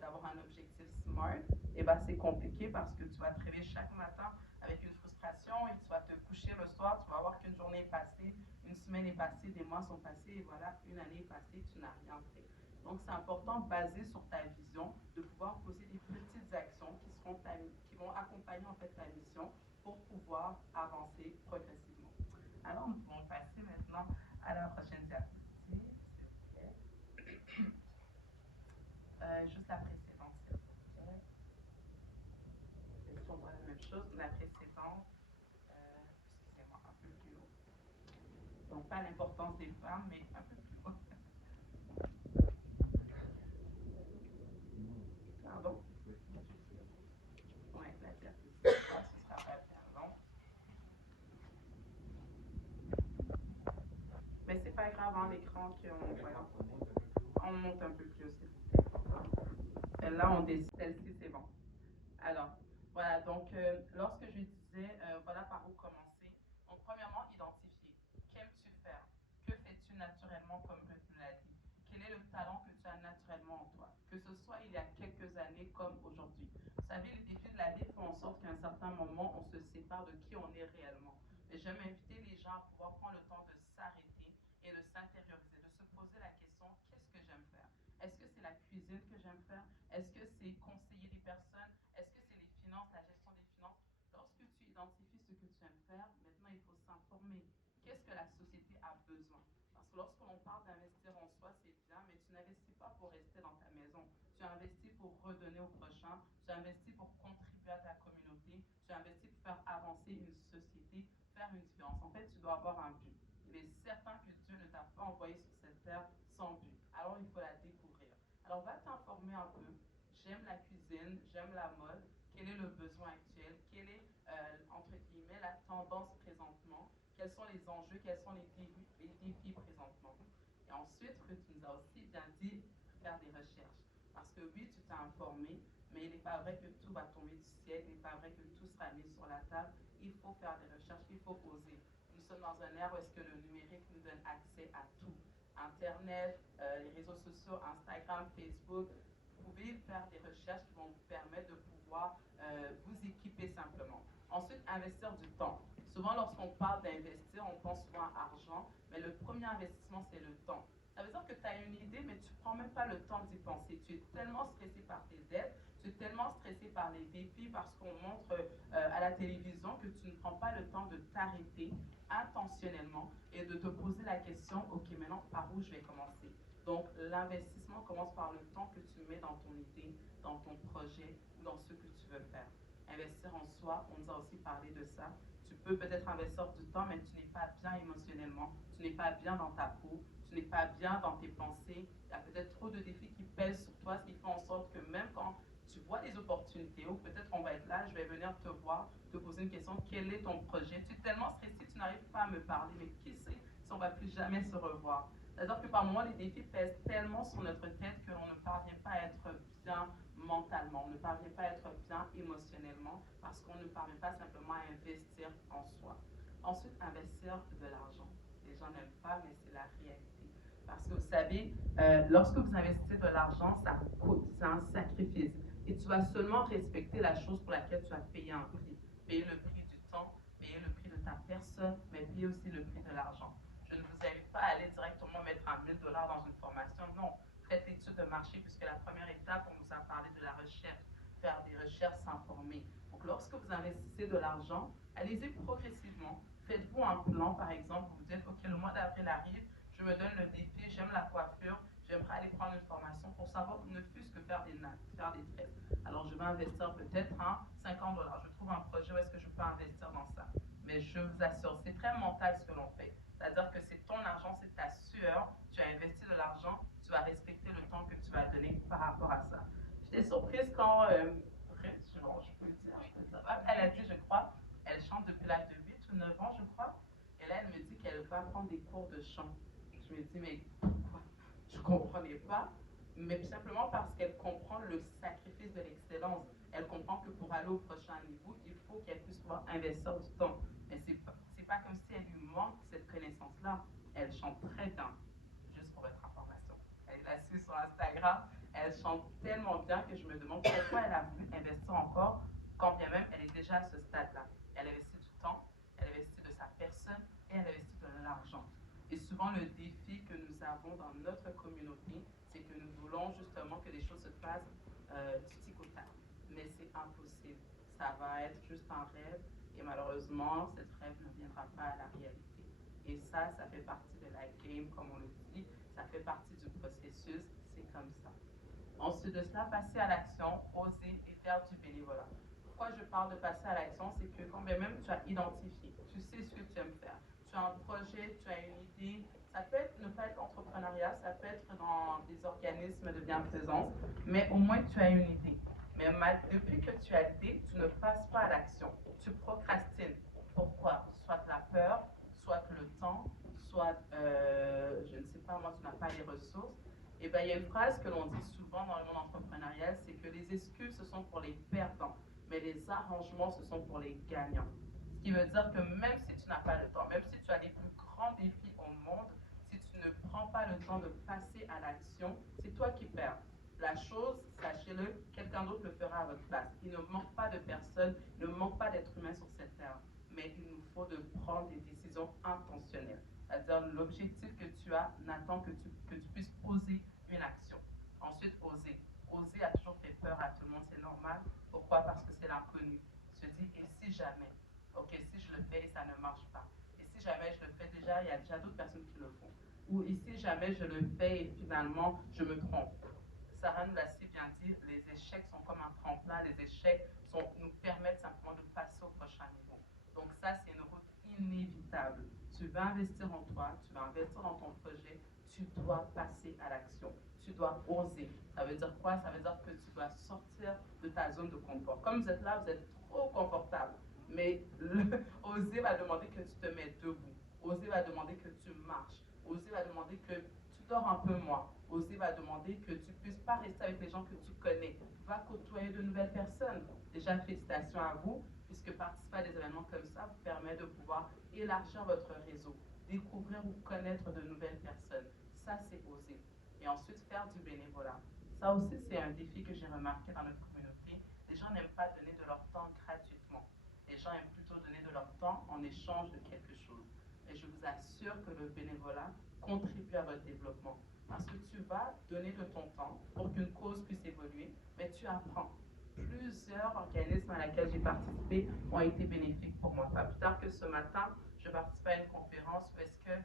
d'avoir un objectif SMART, et ben c'est compliqué parce que tu vas te réveiller chaque matin avec une frustration et tu vas te coucher le soir, tu vas voir qu'une journée est passée, une semaine est passée, des mois sont passés et voilà, une année est passée, tu n'as rien fait. Donc c'est important, basé sur ta vision, de pouvoir poser des petites actions qui vont accompagner en fait ta mission pour pouvoir avancer progressivement. Alors nous pouvons passer maintenant à la prochaine diapositive, s'il vous plaît. Juste la précédente, s'il vous plaît. Est-ce qu'on voit la même chose? La précédente, excusez-moi, un peu plus haut. Donc pas l'importance des femmes, mais un peu plus haut. Pardon? Oui, la diapositive, ce sera pas bien long. Mais c'est pas grave, hein, l'écran on monte un peu plus, s'il vous plaît. Là, on décide, celle-ci, c'est bon. Alors, voilà, donc lorsque je disais, voilà par où commencer, donc premièrement, identifier. Qu'aimes-tu faire? Que fais-tu naturellement comme Ruth nous l'a dit? Quel est le talent que tu as naturellement en toi? Que ce soit il y a quelques années comme aujourd'hui. Vous savez, les défis de la vie font en sorte qu'à un certain moment, on se sépare de qui on est réellement. Et j'aime inviter les gens à pouvoir prendre le temps de s'arrêter et de s'intérioriser, de se poser la question, qu'est-ce que j'aime faire? Est-ce que c'est la cuisine que j'aime faire? Est-ce que c'est conseiller des personnes? Est-ce que c'est les finances, la gestion des finances? Lorsque tu identifies ce que tu aimes faire, maintenant il faut s'informer. Qu'est-ce que la société a besoin? Parce que lorsqu'on parle d'investir en soi, c'est bien, mais tu n'investis pas pour rester dans ta maison. Tu investis pour redonner au prochain. Tu investis pour contribuer à ta communauté. Tu investis pour faire avancer une société, faire une différence. En fait, tu dois avoir un but. Il est certain que Dieu ne t'a pas envoyé sur cette terre sans but. Alors, il faut la découvrir. Alors, va t'informer un peu. J'aime la cuisine, j'aime la mode. Quel est le besoin actuel? Quelle est, entre guillemets, la tendance présentement? Quels sont les enjeux? Quels sont les défis présentement? Et ensuite, Ruth nous a aussi bien dit, faire des recherches. Parce que oui, tu t'es informé, mais il n'est pas vrai que tout va tomber du ciel. Il n'est pas vrai que tout sera mis sur la table. Il faut faire des recherches, il faut oser. Nous sommes dans un ère où est-ce que le numérique nous donne accès à tout. Internet, les réseaux sociaux, Instagram, Facebook. Vous pouvez faire des recherches qui vont vous permettre de pouvoir vous équiper simplement. Ensuite, investir du temps. Souvent, lorsqu'on parle d'investir, on pense souvent à argent, mais le premier investissement, c'est le temps. Ça veut dire que tu as une idée, mais tu ne prends même pas le temps d'y penser. Tu es tellement stressé par tes dettes, tu es tellement stressé par les défis, parce qu'on montre à la télévision que tu ne prends pas le temps de t'arrêter, intentionnellement et de te poser la question, ok, maintenant, par où je vais commencer? Donc, l'investissement commence par le temps que tu mets dans ton idée, dans ton projet ou dans ce que tu veux faire. Investir en soi, on nous a aussi parlé de ça. Tu peux peut-être investir du temps, mais tu n'es pas bien émotionnellement, tu n'es pas bien dans ta peau, tu n'es pas bien dans tes pensées. Il y a peut-être trop de défis qui pèsent sur toi, ce qui fait en sorte que même quand tu vois des opportunités, ou peut-être on va être là, je vais venir te voir, te poser une question, quel est ton projet? Tu es tellement stressé, tu n'arrives pas à me parler, mais qui sait si on ne va plus jamais se revoir? C'est-à-dire que par moments, les défis pèsent tellement sur notre tête que l'on ne parvient pas à être bien mentalement, on ne parvient pas à être bien émotionnellement parce qu'on ne parvient pas simplement à investir en soi. Ensuite, investir de l'argent. Les gens n'aiment pas, mais c'est la réalité. Parce que vous savez, lorsque vous investissez de l'argent, ça coûte, c'est un sacrifice. Et tu vas seulement respecter la chose pour laquelle tu as payé un prix. Payer le prix du temps, payer le prix de ta personne, mais payer aussi le prix de l'argent. Je ne vous invite pas à aller directement mettre un 1000 $ dans une formation. Non, faites l'étude de marché puisque la première étape, on nous a parlé de la recherche, faire des recherches, s'informer. Donc lorsque vous investissez de l'argent, allez-y progressivement. Faites-vous un plan, par exemple, vous vous dites, ok, le mois d'avril arrive, je me donne le défi, j'aime la coiffure, j'aimerais aller prendre une formation pour savoir ne fût-ce que faire des nattes, faire des tresses. Alors je vais investir peut-être 50 $. Je trouve un projet où est-ce que je peux investir dans ça. Mais je vous assure, c'est très mental ce que l'on fait. C'est-à-dire que c'est ton argent, c'est ta sueur, tu as investi de l'argent, tu vas respecter le temps que tu vas donner par rapport à ça. J'étais surprise quand, je peux le dire, elle a dit, je crois, elle chante depuis l'âge de 8 ou 9 ans, je crois, et là, elle me dit qu'elle va prendre des cours de chant. Et je me dis, mais pourquoi? Je ne comprenais pas, mais simplement parce qu'elle comprend le sacrifice de l'excellence. Elle comprend que pour aller au prochain niveau, il faut qu'elle puisse pouvoir investir du temps. Mais c'est pas comme si elle lui manque cette connaissance-là. Elle chante très bien, juste pour votre information. Elle la suit sur Instagram. Elle chante tellement bien que je me demande pourquoi elle a voulu investir encore, quand bien même elle est déjà à ce stade-là. Elle investit du temps, elle investit de sa personne et elle investit de l'argent. Et souvent, le défi que nous avons dans notre communauté, c'est que nous voulons justement que les choses se passent du tic au tac. Mais c'est impossible. Ça va être juste un rêve et malheureusement, cette rêve ne viendra pas à la réalité. Et ça fait partie de la game, comme on le dit. Ça fait partie du processus. C'est comme ça. Ensuite de cela, passer à l'action, oser et faire du bénévolat. Pourquoi je parle de passer à l'action, c'est que quand bien même tu as identifié, tu sais ce que tu aimes faire, tu as un projet, tu as une idée, ça peut être, ne pas être entrepreneuriat, ça peut être dans des organismes de bienfaisance, mais au moins tu as une idée. Mais depuis que tu as l'idée, tu ne passes pas à l'action, tu procrastines. Pourquoi? Soit la peur, soit le temps, soit, je ne sais pas, moi, tu n'as pas les ressources. Et bien, il y a une phrase que l'on dit souvent dans le monde entrepreneurial, c'est que les excuses, ce sont pour les perdants, mais les arrangements, ce sont pour les gagnants. Ce qui veut dire que même si tu n'as pas le temps, même si tu as les plus grands défis au monde, si tu ne prends pas le temps de passer à l'action, c'est toi qui perds. La chose, sachez-le, quelqu'un d'autre le fera à votre place. Il ne manque pas de personnes, il ne manque pas d'êtres humains sur cette terre, mais il nous faut de prendre des décisions intentionnelles. C'est-à-dire l'objectif que tu as n'attend que tu puisses poser une action. Ensuite, oser. Oser a toujours fait peur à tout le monde, c'est normal. Pourquoi? Parce que c'est l'inconnu. Se dit, et si jamais? Ok, si je le fais et ça ne marche pas. Et si jamais je le fais déjà, il y a déjà d'autres personnes qui le font. Ou et si jamais je le fais et finalement je me trompe. Sarah nous l'a si bien dit, les échecs sont comme un tremplin, les échecs nous permettent simplement de passer au prochain niveau. Donc ça, c'est une route inévitable. Tu vas investir en toi, tu vas investir dans ton projet, tu dois passer à l'action. Tu dois oser. Ça veut dire quoi? Ça veut dire que tu dois sortir de ta zone de confort. Comme vous êtes là, vous êtes trop confortable. Mais oser va demander que tu te mettes debout. Oser va demander que tu marches. Oser va demander que tu dors un peu moins. Oser va demander que tu ne puisses pas rester avec les gens que tu connais. Va côtoyer de nouvelles personnes. Déjà, félicitations à vous, puisque participer à des événements comme ça vous permet de pouvoir élargir votre réseau, découvrir ou connaître de nouvelles personnes. Ça, c'est oser. Et ensuite, faire du bénévolat. Ça aussi, c'est un défi que j'ai remarqué dans notre communauté. Les gens n'aiment pas donner de leur temps gratuitement. Les gens aiment plutôt donner de leur temps en échange de quelque chose. Et je vous assure que le bénévolat contribue à votre développement. Parce que tu vas donner de ton temps pour qu'une cause puisse évoluer, mais tu apprends. plusieurs organismes à laquelle j'ai participé ont été bénéfiques pour moi. Pas plus tard que ce matin, je participais à une conférence où est-ce que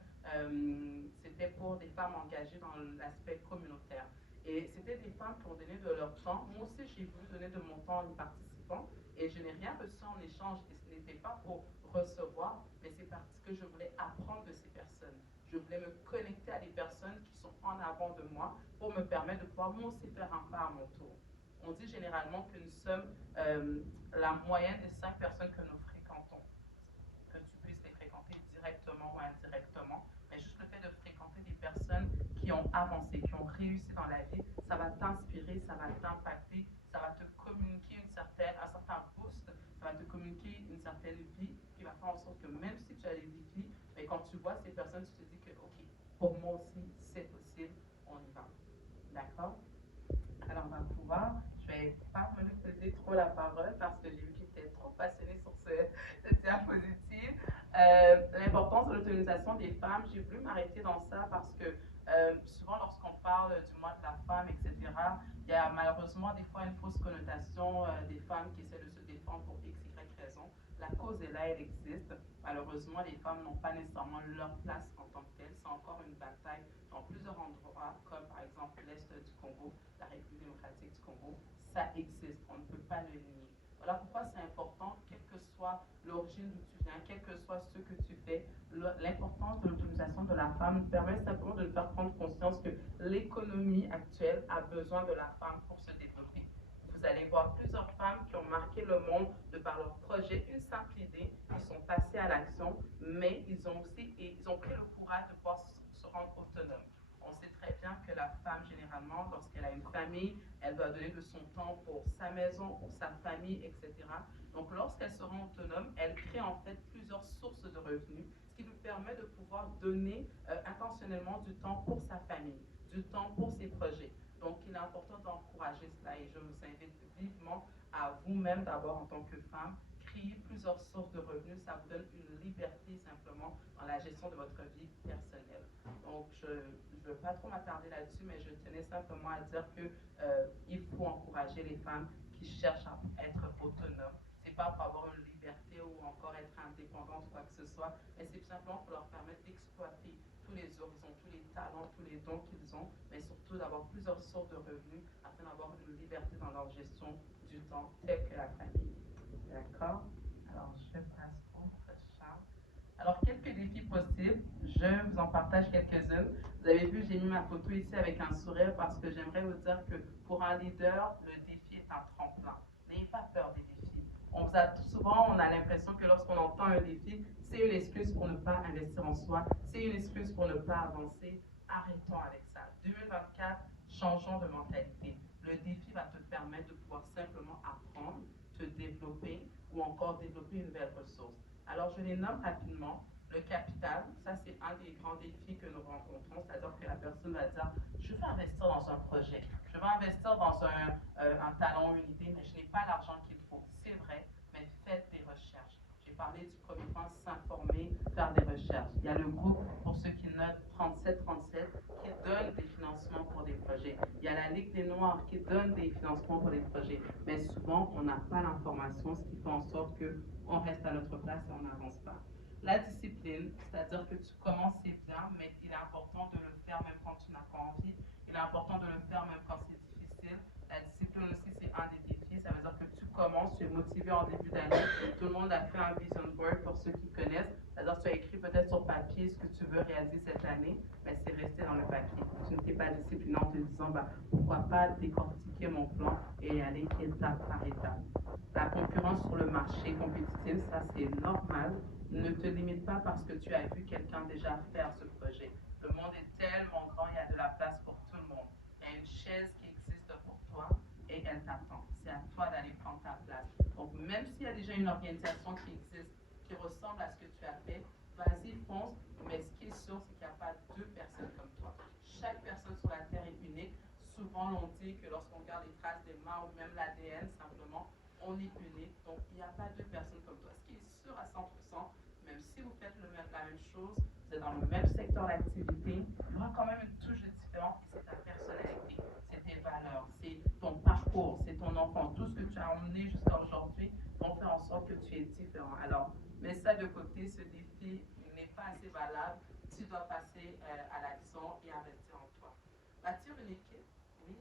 c'était pour des femmes engagées dans l'aspect communautaire. Et c'était des femmes qui ont donné de leur temps. Moi aussi, j'ai voulu donner de mon temps en y participant. Et je n'ai rien reçu en échange. Et ce n'était pas pour recevoir, mais c'est parce que je voulais apprendre de ces personnes. Je voulais me connecter à des personnes qui sont en avant de moi pour me permettre de pouvoir moi aussi faire un pas à mon tour. On dit généralement que nous sommes la moyenne des 5 personnes que nous fréquentons. Que tu puisses les fréquenter directement ou indirectement, mais juste le fait de fréquenter des personnes qui ont avancé, qui ont réussi dans la vie, ça va t'inspirer, ça va t'impacter, ça va te communiquer un certain boost, ça va te communiquer une certaine vie qui va faire en sorte que même si tu as des défis, mais quand tu vois ces personnes, tu te dis que, ok, pour moi aussi, c'est possible, on y va. D'accord? Alors, on va pouvoir, je vais pas monopoliser trop la parole parce que j'ai vu qu'il était trop passionné sur cette diapositive. L'importance de l'autonomisation des femmes, j'ai voulu m'arrêter dans ça parce que souvent lorsqu'on parle du mois de la femme, etc., il y a malheureusement des fois une fausse connotation des femmes qui essaient de se défendre pour X, Y raison. La cause est là, elle existe. Malheureusement, les femmes n'ont pas nécessairement leur place en tant que telles. C'est encore une bataille dans plusieurs endroits, comme par exemple l'Est du Congo, la République démocratique du Congo. Ça existe, on ne peut pas le nier. Voilà pourquoi c'est important, quelle que soit l'origine d'où tu viens, quel que soit ce que tu fais, l'importance de l'autonomisation de la femme nous permet simplement de faire prendre conscience que l'économie actuelle a besoin de la femme pour se développer. Vous allez voir plusieurs femmes qui ont marqué le monde de par leur projet, une simple idée, ils sont passés à l'action, mais ils ont pris le courage de pouvoir se rendre autonomes. On sait très bien que la femme, généralement, lorsqu'elle a une famille, elle doit donner de son temps pour sa maison, pour sa famille, etc. Donc, lorsqu'elle se rend autonome, elle crée en fait plusieurs sources de revenus, ce qui lui permet de pouvoir donner intentionnellement du temps pour sa famille, du temps pour ses projets. Donc, il est important d'encourager cela et je vous invite vivement à vous-même, d'abord en tant que femme, créer plusieurs sources de revenus. Ça vous donne une liberté simplement dans la gestion de votre vie personnelle. Donc, je ne veux pas trop m'attarder là-dessus, mais je tenais simplement à dire qu'il faut encourager les femmes qui cherchent à être autonomes. Ce n'est pas pour avoir une liberté ou encore être indépendante ou quoi que ce soit, mais c'est tout simplement pour leur permettre d'exploiter tous les horizons, tous les talents, tous les dons qu'ils ont, mais surtout d'avoir plusieurs sources de revenus afin d'avoir une liberté dans leur gestion du temps, telle que la famille. D'accord? Alors, je passe au prochain. Alors, quelques défis possibles. Je vous en partage quelques-uns. Vous avez vu, j'ai mis ma photo ici avec un sourire parce que j'aimerais vous dire que pour un leader, le défi est un tremplin. N'ayez pas peur des défis. Souvent, on a l'impression que lorsqu'on entend un défi, c'est une excuse pour ne pas investir en soi, c'est une excuse pour ne pas avancer. Arrêtons avec ça. 2024, changeons de mentalité. Le défi va te permettre de pouvoir simplement apprendre, te développer ou encore développer une nouvelle ressource. Alors, je les nomme rapidement. Le capital, ça c'est un des grands défis que nous rencontrons, c'est-à-dire que la personne va dire, je veux investir dans un projet, je veux investir dans un talent, une idée, mais je n'ai pas l'argent qu'il faut. C'est vrai, mais faites des recherches. J'ai parlé du premier point, s'informer, faire des recherches. Il y a le groupe, pour ceux qui notent 3737, qui donne des financements pour des projets. Il y a la Ligue des Noirs qui donne des financements pour des projets. Mais souvent, on n'a pas l'information, ce qui fait en sorte qu'on reste à notre place et on n'avance pas. La discipline, c'est-à-dire que tu commences, c'est bien, mais il est important de le faire même quand tu n'as pas envie. Il est important de le faire même quand c'est difficile. La discipline aussi, c'est un des défis. Ça veut dire que tu commences, tu es motivé en début d'année. Tout le monde a fait un vision board pour ceux qui connaissent. C'est-à-dire que tu as écrit peut-être sur papier ce que tu veux réaliser cette année, mais c'est resté dans le papier. Tu ne t'es pas discipliné en te disant, pourquoi pas décortiquer mon plan et aller étape par étape. La concurrence sur le marché compétitif, ça c'est normal. Ne te limite pas parce que tu as vu quelqu'un déjà faire ce projet. Le monde est tellement grand, il y a de la place pour tout le monde. Il y a une chaise qui existe pour toi et elle t'attend. C'est à toi d'aller prendre ta place. Donc, même s'il y a déjà une organisation qui existe, qui ressemble à ce que tu as fait, vas-y, fonce. Mais ce qui est sûr, c'est qu'il n'y a pas deux personnes comme toi. Chaque personne sur la Terre est unique. Souvent, on dit que lorsqu'on regarde les traces des mains ou même l'ADN, simplement, on est unique. Donc, il n'y a pas deux personnes comme toi. Ce qui est sûr à 100%, même si vous faites la même chose, vous êtes dans le même secteur d'activité, il y aura quand même une touche de différence et c'est ta personnalité, c'est tes valeurs, c'est ton parcours pour, c'est ton enfant. Tout ce que tu as emmené jusqu'à aujourd'hui vont faire en sorte que tu es différent. Alors, mets ça de côté, ce défi n'est pas assez valable. Tu dois passer à l'action et investir en toi. Bâtir une équipe, oui.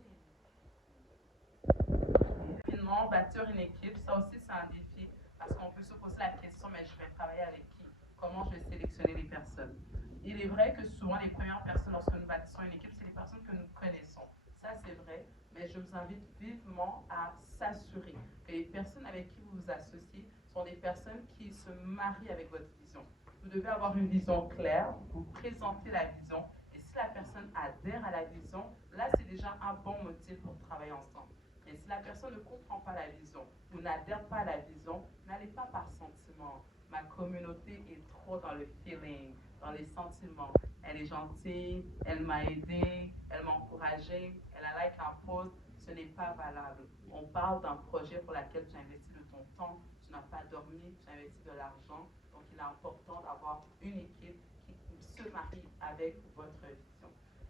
Finalement, bâtir une équipe, ça aussi c'est un défi parce qu'on peut se poser la question, mais je vais travailler avec qui? Comment je vais sélectionner les personnes? Il est vrai que souvent les premières personnes lorsque nous bâtissons une équipe, c'est les personnes que nous connaissons. Ça c'est vrai, mais je vous invite vivement à s'assurer que les personnes avec qui vous vous associez sont des personnes qui se marient avec votre vision. Vous devez avoir une vision claire, vous présentez la vision, et si la personne adhère à la vision, là c'est déjà un bon motif pour travailler ensemble. Et si la personne ne comprend pas la vision ou n'adhère pas à la vision, n'allez pas par sentiment. Ma communauté est trop dans le feeling, dans les sentiments. Elle est gentille, elle m'a aidé, elle m'a encouragé, elle a like un post. Ce n'est pas valable. On parle d'un projet pour lequel tu as investi de ton temps, tu n'as pas dormi, tu as investi de l'argent. Donc il est important d'avoir une équipe qui se marie avec votre vision.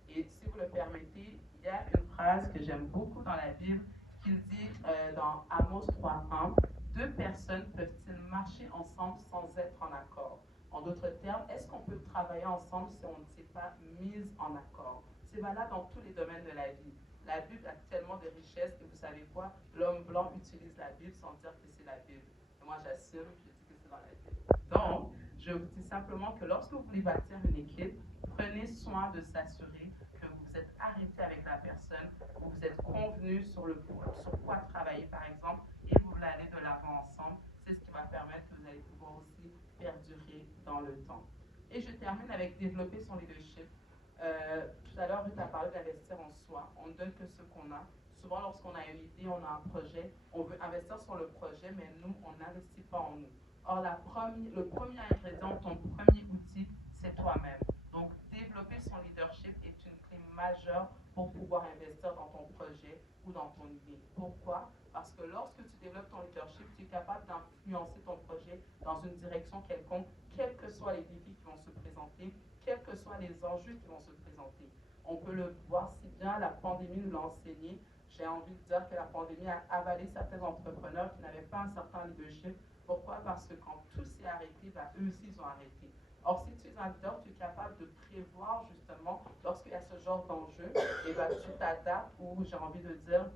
Et si vous le permettez, il y a une phrase que j'aime beaucoup dans la Bible qu'il dit dans Amos 3:1, deux personnes peuvent-ils marcher ensemble sans être en accord? En d'autres termes, est-ce qu'on peut travailler ensemble si on ne s'est pas mis en accord? C'est valable dans tous les domaines de la vie. La Bible a tellement de richesses et vous savez quoi? L'homme blanc utilise la Bible sans dire que c'est la Bible. Et moi j'assume, je dis que c'est dans la Bible. Donc, je vous dis simplement que lorsque vous voulez bâtir une équipe, prenez soin de s'assurer que vous vous êtes arrêté avec la personne, vous vous êtes convenu sur quoi travailler par exemple, et vous voulez aller de l'avant ensemble. C'est ce qui va permettre que vous allez pouvoir aussi perdurer dans le temps. Et je termine avec développer son leadership. Tout à l'heure, Ruth a parlé d'investir en soi. On ne donne que ce qu'on a. Souvent, lorsqu'on a une idée, on a un projet, on veut investir sur le projet, mais nous, on n'investit pas en nous. Or, le premier ingrédient, ton premier outil, c'est toi-même. Donc, développer son leadership est une clé majeure pour pouvoir investir dans ton projet ou dans ton idée. Pourquoi? Parce que lorsque tu développes ton leadership, tu es capable d'influencer ton projet dans une direction quelconque, quels que soient les défis qui vont se présenter, quels que soient les enjeux qui vont se présenter. On peut le voir si bien, la pandémie nous l'a enseigné. J'ai envie de dire que la pandémie a avalé certains entrepreneurs qui n'avaient pas un certain leadership. Pourquoi? Parce que quand tout s'est arrêté, eux aussi ils ont arrêté. Or, si tu es un leader, tu es capable de prévoir justement, lorsqu'il y a ce genre d'enjeu, et tu t'adaptes ou j'ai envie de dire,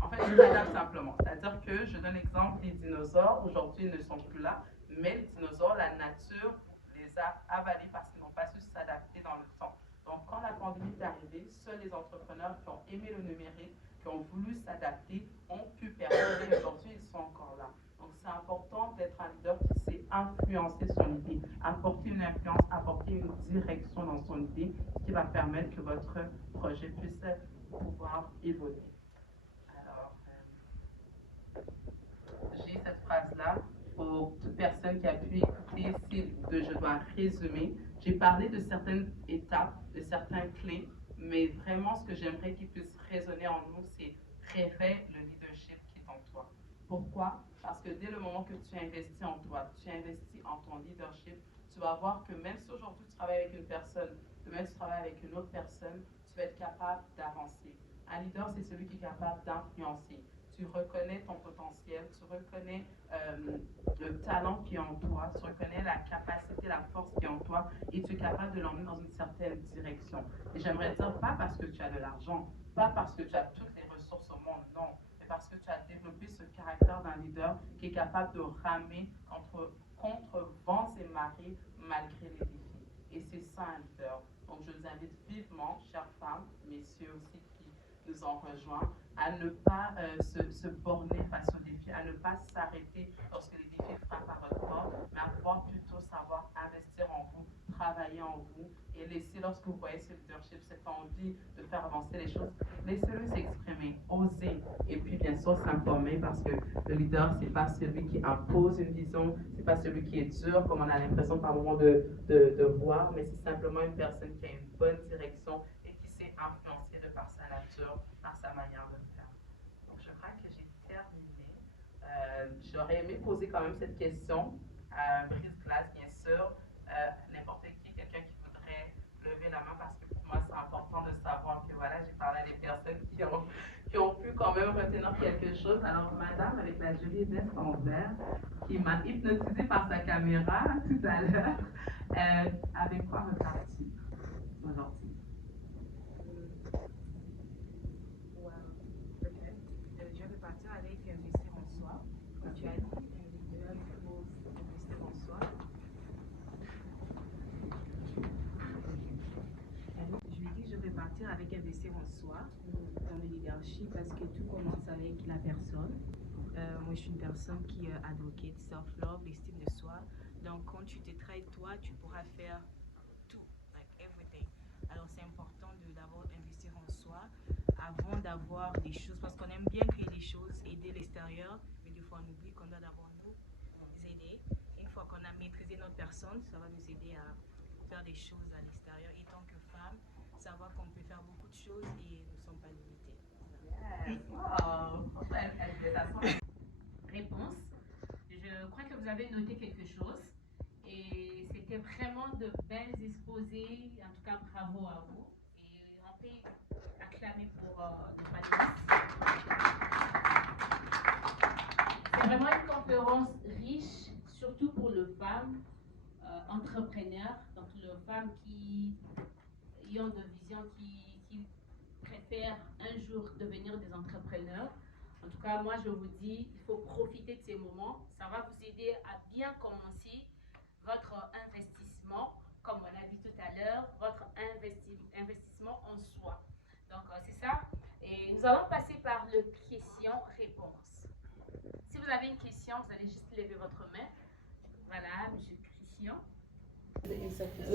en fait, je t'adapte simplement. C'est-à-dire que, je donne l'exemple, les dinosaures, aujourd'hui ils ne sont plus là, mais les dinosaures, la nature les a avalés parce qu'ils n'ont pas su s'adapter dans le temps. Donc, quand la pandémie est arrivée, seuls les entrepreneurs qui ont aimé le numérique, qui ont voulu s'adapter, ont pu perdurer. Aujourd'hui, ils sont encore là. Donc, c'est important d'être un leader qui sait influencer son idée, apporter une influence, apporter une direction dans son idée, qui va permettre que votre projet puisse pouvoir évoluer. Alors, j'ai cette phrase-là pour toute personne qui a pu écouter, si je dois résumer. J'ai parlé de certaines étapes, de certaines clés, mais vraiment ce que j'aimerais qu'il puisse résonner en nous, c'est réveille le leadership qui est en toi. Pourquoi? Parce que dès le moment que tu investis en toi, tu investis en ton leadership, tu vas voir que même si aujourd'hui tu travailles avec une personne, demain tu travailles avec une autre personne, tu vas être capable d'avancer. Un leader, c'est celui qui est capable d'influencer. Tu reconnais ton potentiel, tu reconnais le talent qui est en toi, tu reconnais la capacité, la force qui est en toi et tu es capable de l'emmener dans une certaine direction. Et j'aimerais dire, pas parce que tu as de l'argent, pas parce que tu as toutes les ressources au monde, non, mais parce que tu as développé ce caractère d'un leader qui est capable de ramer contre vents et marées malgré les défis. Et c'est ça un leader. Donc je vous invite vivement, chères femmes, messieurs aussi qui nous ont rejoints, à ne pas se borner face aux défis, à ne pas s'arrêter lorsque les défis frappent à votre porte, mais à pouvoir plutôt savoir investir en vous, travailler en vous et laisser, lorsque vous voyez ce leadership, cette envie de faire avancer les choses, laissez-le s'exprimer, oser et puis bien sûr s'informer parce que le leader, c'est pas celui qui impose une vision, c'est pas celui qui est dur comme on a l'impression par moment de voir, mais c'est simplement une personne qui a une bonne direction et qui sait influencer de par sa nature, par sa manière de faire. Donc je crois que j'ai terminé. J'aurais aimé poser quand même cette question à Brise-Glace, bien sûr. N'importe qui, quelqu'un qui voudrait lever la main parce que pour moi, c'est important de savoir que voilà, j'ai parlé à des personnes qui ont pu quand même retenir quelque chose. Alors, madame, avec la jolie veste en vert, qui m'a hypnotisée par sa caméra tout à l'heure, avec quoi repars-tu aujourd'hui? Wow. Ok. Je vais partir avec investir en soi. Comme tu as dit, l'idéal, il faut investir en soi. Je lui dis, je vais partir avec investir en soi dans le leadership parce que tout commence avec la personne. Moi, je suis une personne qui est advocate, self-love, l'estime de soi. Donc, quand tu te traites toi, tu pourras faire tout, like everything. Alors, c'est important d'abord investir en soi avant d'avoir des choses, parce qu'on aime bien créer des choses, aider l'extérieur, mais des fois on oublie qu'on doit d'abord nous aider. Une fois qu'on a maîtrisé notre personne, ça va nous aider à faire des choses à l'extérieur. Et tant que femme, savoir qu'on peut faire beaucoup de choses et nous ne sommes pas limités. Yes. Wow. Réponse. Je crois que vous avez noté quelque chose et c'était vraiment de belles exposés. En tout cas, bravo à vous. Et on peut acclamer pour nos panélistes. C'est vraiment une conférence riche, surtout pour les femmes entrepreneurs, donc les femmes qui ont de vision, qui préfèrent un jour devenir des entrepreneurs. En tout cas, moi, je vous dis, il faut profiter de ces moments. Ça va vous aider à bien commencer votre investissement, comme on a dit tout à l'heure, votre investissement en soi. Donc, c'est ça. Et nous allons passer par le question-réponse. Si vous avez une question, vous allez juste lever votre main. Voilà, monsieur Christian.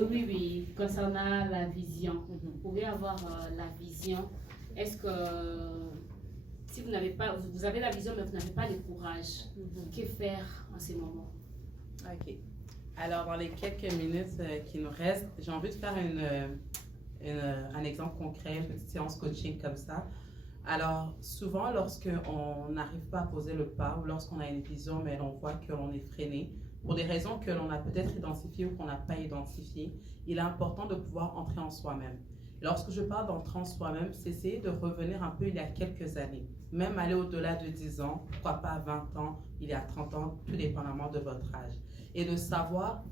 Oui, concernant la vision. Vous pouvez avoir la vision. Est-ce que si vous n'avez pas, vous avez la vision mais vous n'avez pas le courage, que faire en ces moments? Ok. Alors, dans les quelques minutes qui nous restent, j'ai envie de faire un exemple concret, une petite séance coaching comme ça. Alors, souvent, lorsqu'on n'arrive pas à poser le pas ou lorsqu'on a une vision mais on voit que l'on est freiné, pour des raisons que l'on a peut-être identifiées ou qu'on n'a pas identifiées, il est important de pouvoir entrer en soi-même. Lorsque je parle d'entrer en soi-même, c'est essayer de revenir un peu il y a quelques années, même aller au-delà de 10 ans, pourquoi pas 20 ans, il y a 30 ans, tout dépendamment de votre âge. Et de savoir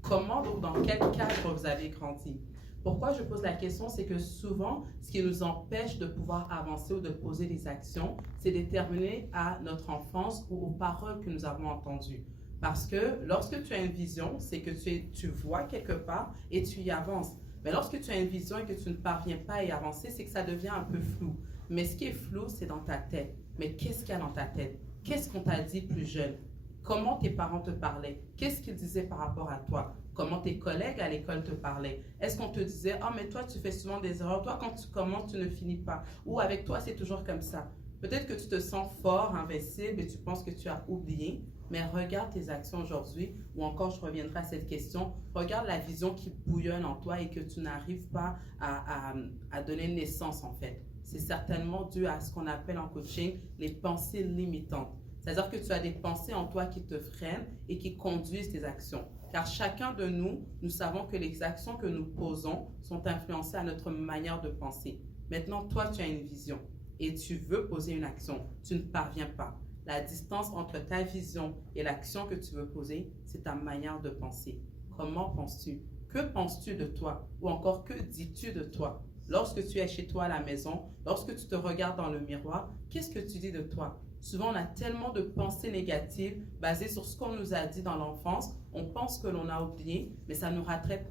comment, donc dans quel cadre vous avez grandi. Pourquoi je pose la question, c'est que souvent, ce qui nous empêche de pouvoir avancer ou de poser des actions, c'est déterminé à notre enfance ou aux paroles que nous avons entendues. Parce que lorsque tu as une vision, c'est que tu vois quelque part et tu y avances. Mais lorsque tu as une vision et que tu ne parviens pas à y avancer, c'est que ça devient un peu flou. Mais ce qui est flou, c'est dans ta tête. Mais qu'est-ce qu'il y a dans ta tête? Qu'est-ce qu'on t'a dit plus jeune? Comment tes parents te parlaient? Qu'est-ce qu'ils disaient par rapport à toi? Comment tes collègues à l'école te parlaient? Est-ce qu'on te disait, ah, mais toi, tu fais souvent des erreurs. Toi, quand tu commences, tu ne finis pas. Ou avec toi, c'est toujours comme ça. Peut-être que tu te sens fort, invincible et tu penses que tu as oublié. Mais regarde tes actions aujourd'hui, ou encore je reviendrai à cette question, regarde la vision qui bouillonne en toi et que tu n'arrives pas à donner naissance en fait. C'est certainement dû à ce qu'on appelle en coaching les pensées limitantes. C'est-à-dire que tu as des pensées en toi qui te freinent et qui conduisent tes actions. Car chacun de nous, nous savons que les actions que nous posons sont influencées à notre manière de penser. Maintenant, toi, tu as une vision et tu veux poser une action. Tu ne parviens pas. La distance entre ta vision et l'action que tu veux poser, c'est ta manière de penser. Comment penses-tu? Que penses-tu de toi? Ou encore, que dis-tu de toi? Lorsque tu es chez toi à la maison, lorsque tu te regardes dans le miroir, qu'est-ce que tu dis de toi? Souvent, on a tellement de pensées négatives basées sur ce qu'on nous a dit dans l'enfance. On pense que l'on a oublié, mais ça nous rattrape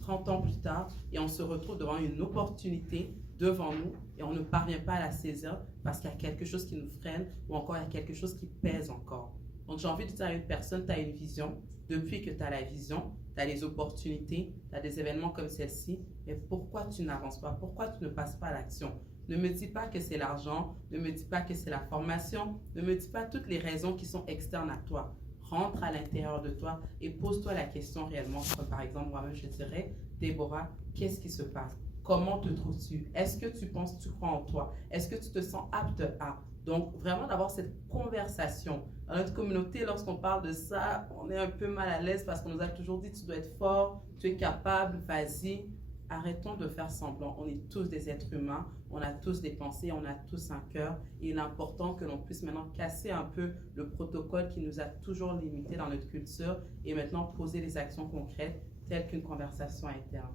30 ans plus tard et on se retrouve devant une opportunité devant nous et on ne parvient pas à la saisir parce qu'il y a quelque chose qui nous freine ou encore il y a quelque chose qui pèse encore. Donc, j'ai envie de dire à une personne, tu as une vision. Depuis que tu as la vision, tu as les opportunités, tu as des événements comme celle-ci. Mais pourquoi tu n'avances pas? Pourquoi tu ne passes pas à l'action? Ne me dis pas que c'est l'argent, ne me dis pas que c'est la formation, ne me dis pas toutes les raisons qui sont externes à toi. Rentre à l'intérieur de toi et pose-toi la question réellement. Comme par exemple, moi-même, je dirais, Déborah, qu'est-ce qui se passe? Comment te trouves-tu? Est-ce que tu penses, tu crois en toi? Est-ce que tu te sens apte à? Donc, vraiment d'avoir cette conversation. Dans notre communauté, lorsqu'on parle de ça, on est un peu mal à l'aise parce qu'on nous a toujours dit, tu dois être fort, tu es capable, vas-y. arrêtons de faire semblant. On est tous des êtres humains, on a tous des pensées, on a tous un cœur. Et il est important que l'on puisse maintenant casser un peu le protocole qui nous a toujours limités dans notre culture et maintenant poser des actions concrètes telles qu'une conversation interne.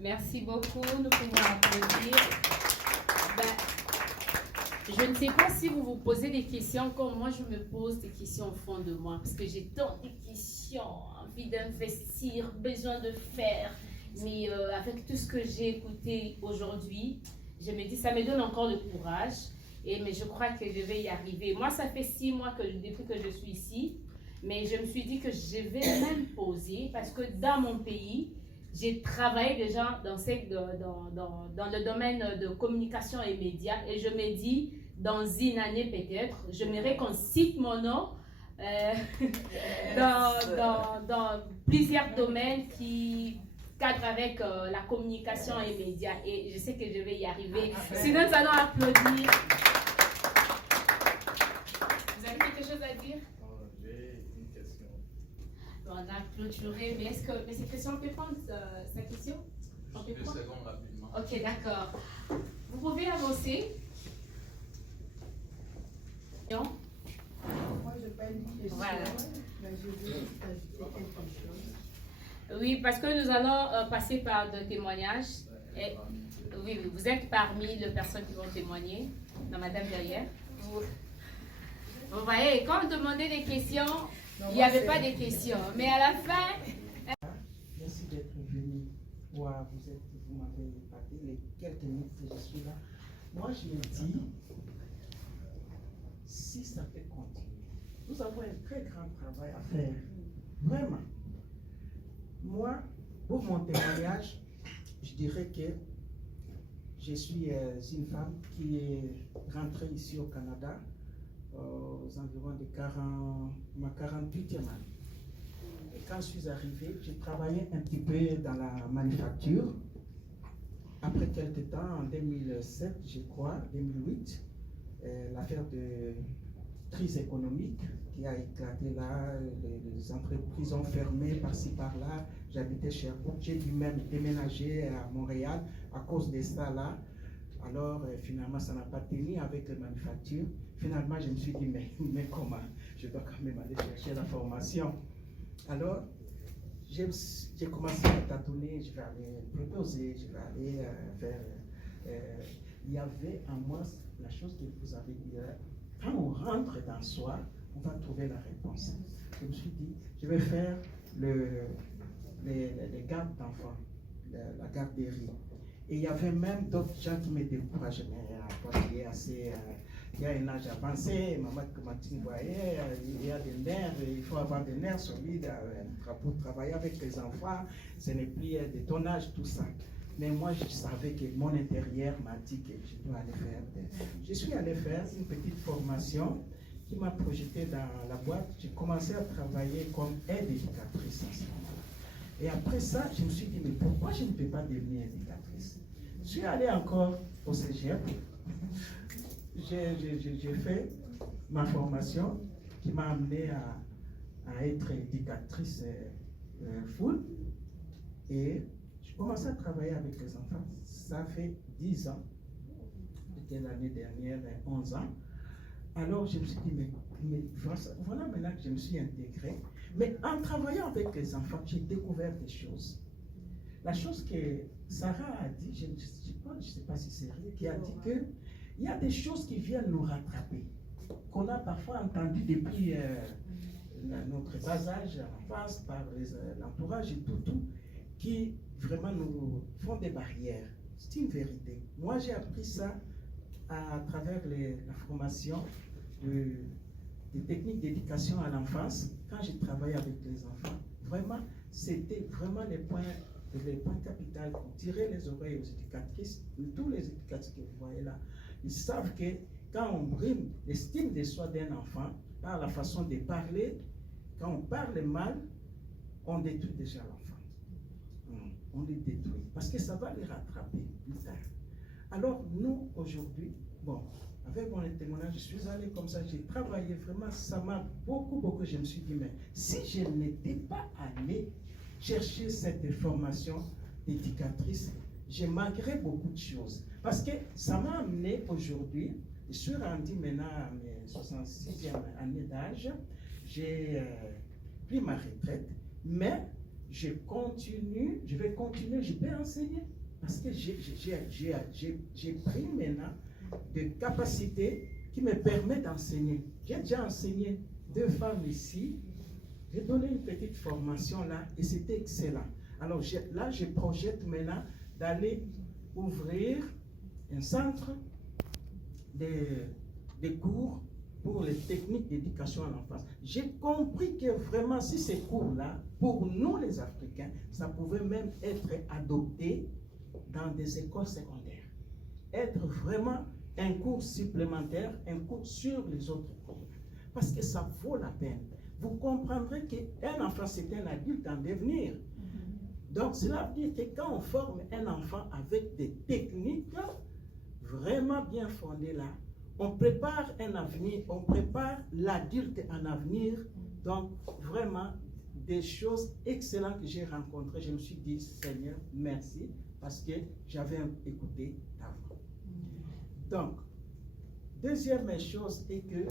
Merci beaucoup, nous pouvons applaudir. Je ne sais pas si vous vous posez des questions comme moi je me pose des questions au fond de moi parce que j'ai tant de questions, envie d'investir, besoin de faire. Mais avec tout ce que j'ai écouté aujourd'hui, je me dis ça me donne encore le courage. Mais je crois que je vais y arriver. Moi, ça fait 6 mois depuis que je suis ici, mais je me suis dit que je vais même poser parce que dans mon pays, j'ai travaillé déjà dans le domaine de communication et médias et je me dis, dans une année peut-être, j'aimerais qu'on cite mon nom dans plusieurs domaines qui cadrent avec la communication et médias et je sais que je vais y arriver. Sinon, nous allons applaudir. Vous avez quelque chose à dire? J'ai une question. On a clôturé, mais est-ce que cette question, on peut prendre sa question? On peut prendre? Rapidement. Ok, d'accord. Vous pouvez avancer. Moi, je n'ai pas une question, Voilà. mais je veux ajouter quelque chose. Oui, parce que nous allons passer par des témoignages. Et, oui, vous êtes parmi les personnes qui vont témoigner. La madame derrière. Vous voyez, quand on demandait des questions, il n'y avait pas de questions. Mais à la fin... Merci d'être venu. Vous m'avez épaté les quelques minutes que je suis là. Moi, je me dis, si ça peut continuer, nous avons un très grand travail à faire. Vraiment. Moi, pour mon témoignage, je dirais que je suis une femme qui est rentrée ici au Canada aux environs de ma 48e année. Et quand je suis arrivée, j'ai travaillé un petit peu dans la manufacture. Après quelques temps, en 2007, je crois, 2008, l'affaire de crise économique qui a éclaté là, les entreprises ont fermé par-ci par-là. J'habitais chez Sherbrooke, j'ai dû même déménager à Montréal à cause de ça là. Alors finalement, ça n'a pas tenu avec les manufactures. Finalement, je me suis dit, mais comment? Je dois quand même aller chercher la formation. Alors, j'ai commencé à tâtonner, je vais aller proposer, je vais aller faire... il y avait en moi la chose que vous avez dit, quand on rentre dans soi, on va trouver la réponse. Je me suis dit, je vais faire les gardes d'enfants, la garderie. Et il y avait même d'autres gens qui me décourageaient, mais toi qui es assez... il y a un âge avancé, maman Martine voyait, il y a des nerfs, il faut avoir des nerfs solides pour travailler avec les enfants, ce n'est plus de ton âge, tout ça. Mais moi, je savais que mon intérieur m'a dit que je dois aller faire. Je suis allé faire une petite formation qui m'a projeté dans la boîte. J'ai commencé à travailler comme aide-éducatrice en ce moment. Et après ça, je me suis dit, mais pourquoi je ne peux pas devenir éducatrice? Je suis allé encore au CGF. J'ai fait ma formation qui m'a amené à être éducatrice full. Et je commençais à travailler avec les enfants. Ça fait 10 ans. C'était l'année dernière, 11 ans. Alors je me suis dit, mais voilà maintenant que je me suis intégré. Mais en travaillant avec les enfants, j'ai découvert des choses. La chose que Sarah a dit, je ne sais pas si c'est vrai, qui a dit qu'il y a des choses qui viennent nous rattraper, qu'on a parfois entendu depuis notre bas âge, en face, par l'entourage et tout, qui vraiment nous font des barrières. C'est une vérité. Moi, j'ai appris ça à travers la formation des techniques d'éducation à l'enfance. Quand j'ai travaillé avec les enfants, vraiment, c'était vraiment les points capitaux pour tirer les oreilles aux éducatrices, tous les éducatrices que vous voyez là. Ils savent que quand on brime l'estime de soi d'un enfant, par la façon de parler, quand on parle mal, on détruit déjà l'enfant. On les détruit, parce que ça va les rattraper plus tard. Alors, nous, aujourd'hui, bon, avec mon témoignage, je suis allé comme ça, j'ai travaillé vraiment, ça m'a beaucoup, je me suis dit, mais si je n'étais pas allé chercher cette formation d'éducatrice, j'ai malgré beaucoup de choses. Parce que ça m'a amené aujourd'hui, je suis rendu maintenant à mes 66e année d'âge, j'ai pris ma retraite, mais je vais continuer, je peux enseigner. Parce que j'ai pris maintenant des capacités qui me permettent d'enseigner. J'ai déjà enseigné 2 femmes ici. J'ai donné une petite formation là et c'était excellent. Alors là, je projette maintenant d'aller ouvrir un centre de cours pour les techniques d'éducation à l'enfance. J'ai compris que vraiment, si ces cours-là, pour nous les Africains, ça pouvait même être adopté dans des écoles secondaires. Être vraiment un cours supplémentaire, un cours sur les autres cours. Parce que ça vaut la peine. Vous comprendrez qu'un enfant, c'est un adulte en devenir. Donc, cela veut dire que quand on forme un enfant avec des techniques vraiment bien fondées là, on prépare un avenir, on prépare l'adulte en avenir. Donc, vraiment, des choses excellentes que j'ai rencontrées. Je me suis dit, Seigneur, merci, parce que j'avais écouté ta voix. Donc, deuxième chose est que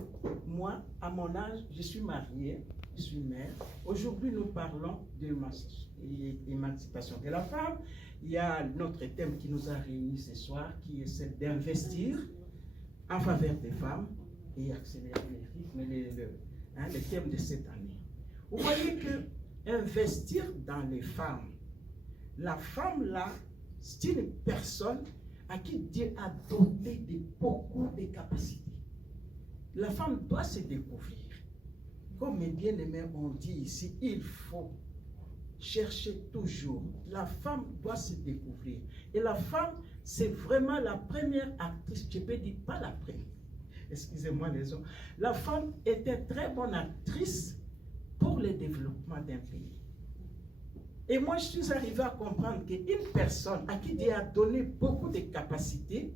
moi, à mon âge, je suis mariée, je suis mère. Aujourd'hui, nous parlons d'émancipation de la femme. Il y a notre thème qui nous a réunis ce soir, qui est celle d'investir en faveur des femmes et accélérer les rythmes, le thème de cette année. Vous voyez que investir dans les femmes, la femme là, c'est une personne à qui Dieu a doté de beaucoup de capacités. La femme doit se découvrir. Comme mes bien-aimés ont dit ici, il faut chercher toujours. La femme doit se découvrir. Et la femme, c'est vraiment la première actrice, je peux dire pas la première. Excusez-moi les hommes. La femme est une très bonne actrice pour le développement d'un pays. Et moi, je suis arrivé à comprendre qu'une personne à qui Dieu a donné beaucoup de capacités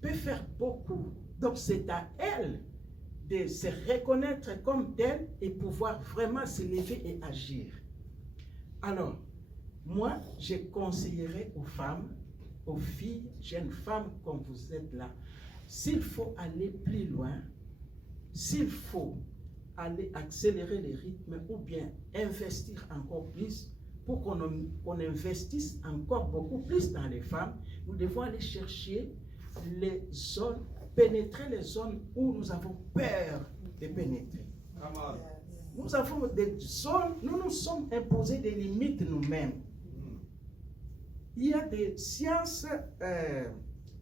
peut faire beaucoup. Donc, c'est à elle de se reconnaître comme telle et pouvoir vraiment se lever et agir. Alors, moi, je conseillerais aux femmes, aux filles, jeunes femmes comme vous êtes là, s'il faut aller plus loin, s'il faut aller accélérer les rythmes ou bien investir encore plus pour qu'on investisse encore beaucoup plus dans les femmes, nous devons aller chercher les zones, pénétrer les zones où nous avons peur de pénétrer. Nous avons des zones, nous nous sommes imposés des limites nous-mêmes. Il y a des sciences,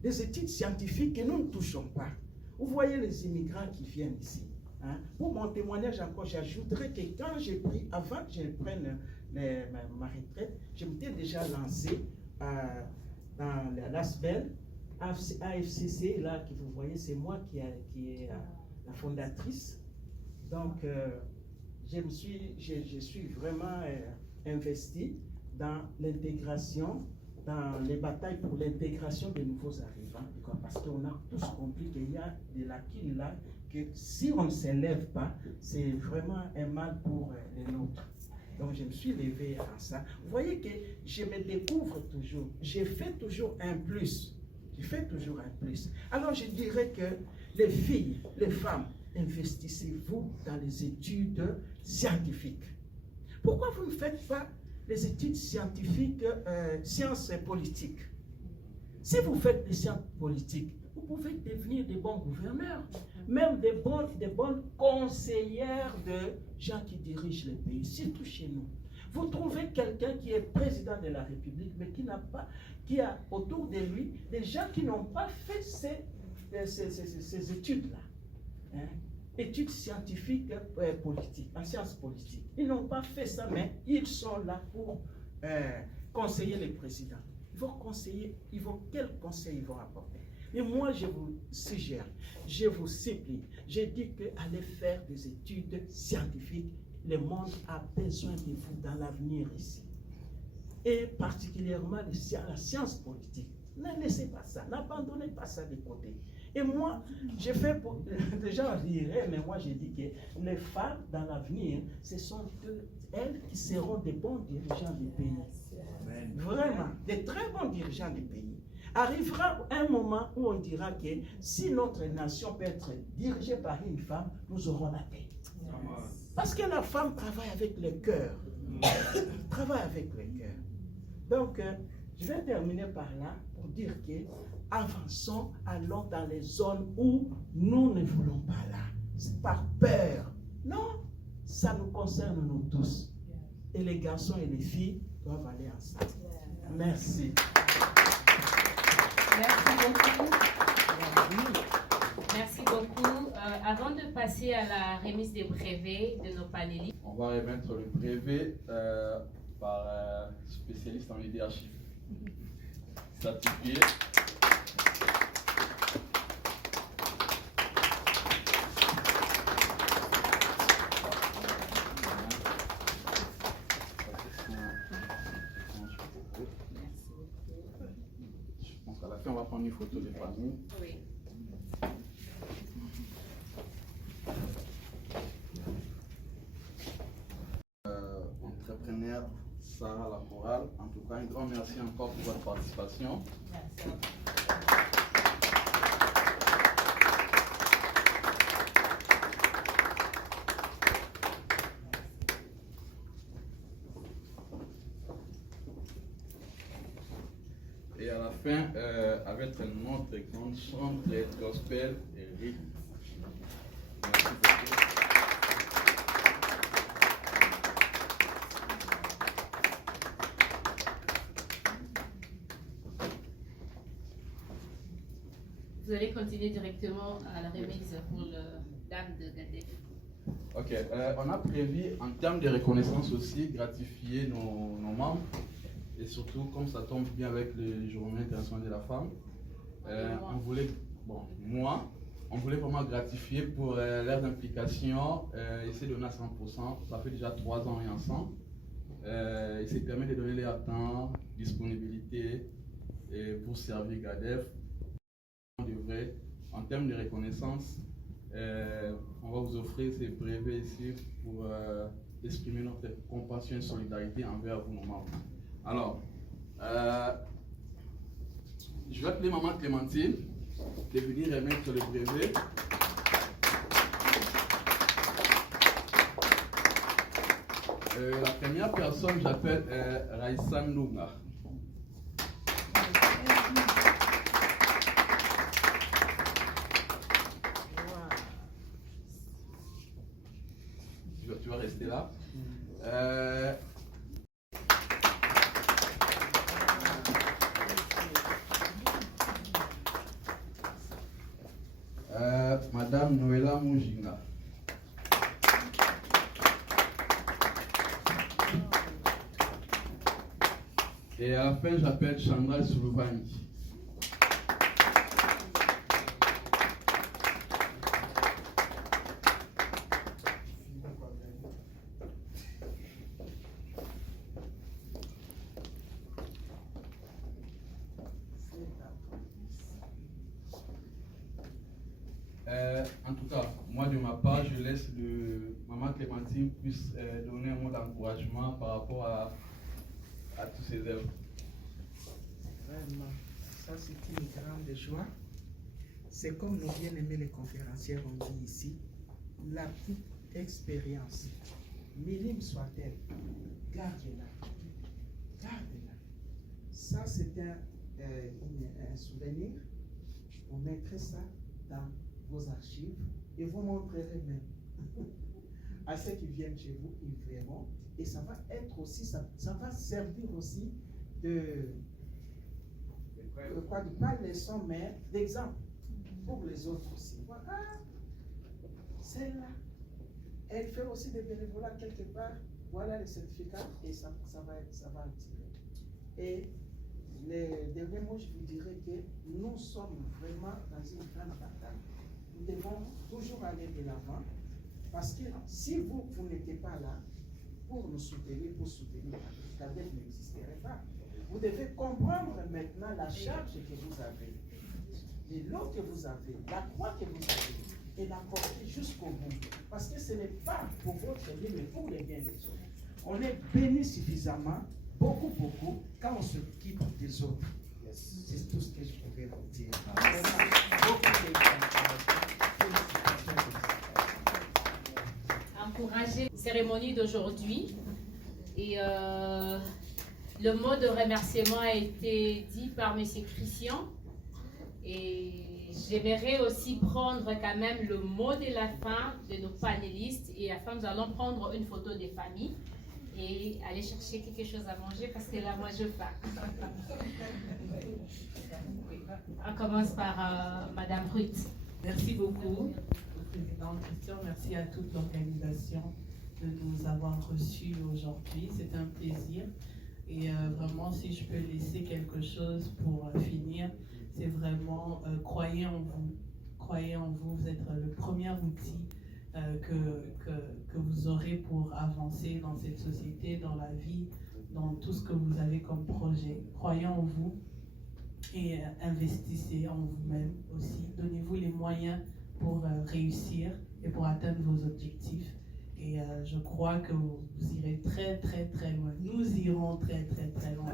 des études scientifiques que nous ne touchons pas. Vous voyez les immigrants qui viennent ici. Hein? Pour mon témoignage encore, j'ajouterai que quand j'ai pris, avant que je prenne ma retraite, je m'étais déjà lancé dans l'ASBEL, AFCC, là que vous voyez, c'est moi qui est la fondatrice. Donc, je suis vraiment investi dans l'intégration, dans les batailles pour l'intégration des nouveaux arrivants, parce qu'on a tous compris qu'il y a des lacunes là, que si on ne s'élève pas, c'est vraiment un mal pour les nôtres. Donc je me suis levé à ça. Vous voyez que je me découvre toujours, je fais toujours un plus. Je fais toujours un plus. Alors je dirais que les filles, les femmes, investissez-vous dans les études scientifiques. Pourquoi vous ne faites pas les études scientifiques, sciences politiques? Si vous faites des sciences politiques, vous pouvez devenir des bons gouverneurs, même des bonnes conseillères de gens qui dirigent le pays, surtout chez nous. Vous trouvez quelqu'un qui est président de la République, mais qui a autour de lui des gens qui n'ont pas fait ces études-là. Hein? Études scientifiques politiques, en sciences politiques. Ils n'ont pas fait ça, mais ils sont là pour conseiller les présidents. Ils vont conseiller, quel conseil ils vont apporter? Et moi, je vous suggère, je vous supplie, je dis qu'allez faire des études scientifiques. Le monde a besoin de vous dans l'avenir ici. Et particulièrement la science politique. Ne laissez pas ça, n'abandonnez pas ça de côté. Et moi, j'ai fait, les gens riraient, mais moi j'ai dit que les femmes dans l'avenir, ce sont elles qui seront des bons dirigeants du pays. Vraiment, des très bons dirigeants du pays. Arrivera un moment où on dira que si notre nation peut être dirigée par une femme, nous aurons la paix. Parce que la femme travaille avec le cœur. Travaille avec le cœur. Donc, je vais terminer par là pour dire que avançons, allons dans les zones où nous ne voulons pas là. C'est par peur. Non, ça nous concerne nous tous. Et les garçons et les filles doivent aller ensemble. Merci. Merci beaucoup. Merci beaucoup. Avant de passer à la remise des brevets de nos panélistes, on va remettre le brevet par spécialiste en leadership certifié. Je pense qu'à la fin, on va prendre une photo de famille. oui. Entrepreneur Sarah Lamoral, en tout cas, un grand merci encore pour votre participation. Merci. Et à la fin, avec notre grande chambre gospel et rythme. Merci beaucoup. Vous allez continuer directement à la remise pour le dame de Gadef. Ok, on a prévu en termes de reconnaissance aussi gratifier nos membres et surtout comme ça tombe bien avec le Journée internationale de la femme, on voulait vraiment gratifier pour leur implication, essayer de donner à 100%, ça fait déjà 3 ans et ensemble, et ça permet de donner leur temps, disponibilité pour servir Gadef. En termes de reconnaissance, on va vous offrir ces brevets ici pour exprimer notre compassion et solidarité envers vous, nos membres. Alors, je vais appeler Maman Clémentine de venir remettre le brevet. La première personne, j'appelle Raïssa Nounga. Tu vas rester là. Madame Noëlla Mujinga. Et à la fin, j'appelle Chandra Souluvani. En tout cas, moi de ma part, je laisse Maman Clémentine puisse donner un mot d'encouragement par rapport à tous ces œuvres. Vraiment, ça c'est une grande joie. C'est comme nos bien-aimés les conférenciers ont dit ici, la petite expérience, minime soit-elle, gardez-la. Gardez-la. Ça c'est un souvenir. Vous mettrez ça dans vos archives et vous montrerez même à ceux qui viennent chez vous, ils verront. Et ça va être aussi, ça va servir aussi de pas leçon, mais d'exemple pour les autres aussi. Voilà, celle-là, elle fait aussi des bénévolats quelque part. Voilà les certificats et ça va attirer. Et les derniers mots, je vous dirais que nous sommes vraiment dans une grande bataille. Nous devons toujours aller de l'avant parce que si vous n'étiez pas là pour nous soutenir, Gadef n'existerait pas. Vous devez comprendre maintenant la charge que vous avez. l'élan que vous avez, la croix que vous avez, et la porter jusqu'au bout. Parce que ce n'est pas pour votre bien, mais pour le bien des autres. On est béni suffisamment, beaucoup, quand on se quitte des autres. C'est tout ce que je pouvais vous dire. Vraiment, beaucoup Encourager la cérémonie d'aujourd'hui. Et le mot de remerciement a été dit par M. Christian. Et j'aimerais aussi prendre quand même le mot de la fin de nos panélistes. Et à la fin, nous allons prendre une photo des familles et aller chercher quelque chose à manger parce que là, moi, je faim. On commence par Madame Ruth. Merci beaucoup au président Christian. Merci à toute l'organisation de nous avoir reçus aujourd'hui. C'est un plaisir. Et vraiment, si je peux laisser quelque chose pour finir, c'est vraiment croyez en vous. Croyez en vous. Vous êtes le premier outil que vous aurez pour avancer dans cette société, dans la vie, dans tout ce que vous avez comme projet. Croyez en vous et investissez en vous-même aussi. Donnez-vous les moyens pour réussir et pour atteindre vos objectifs. Et je crois que vous irez très, très, très loin. Nous irons très, très, très loin.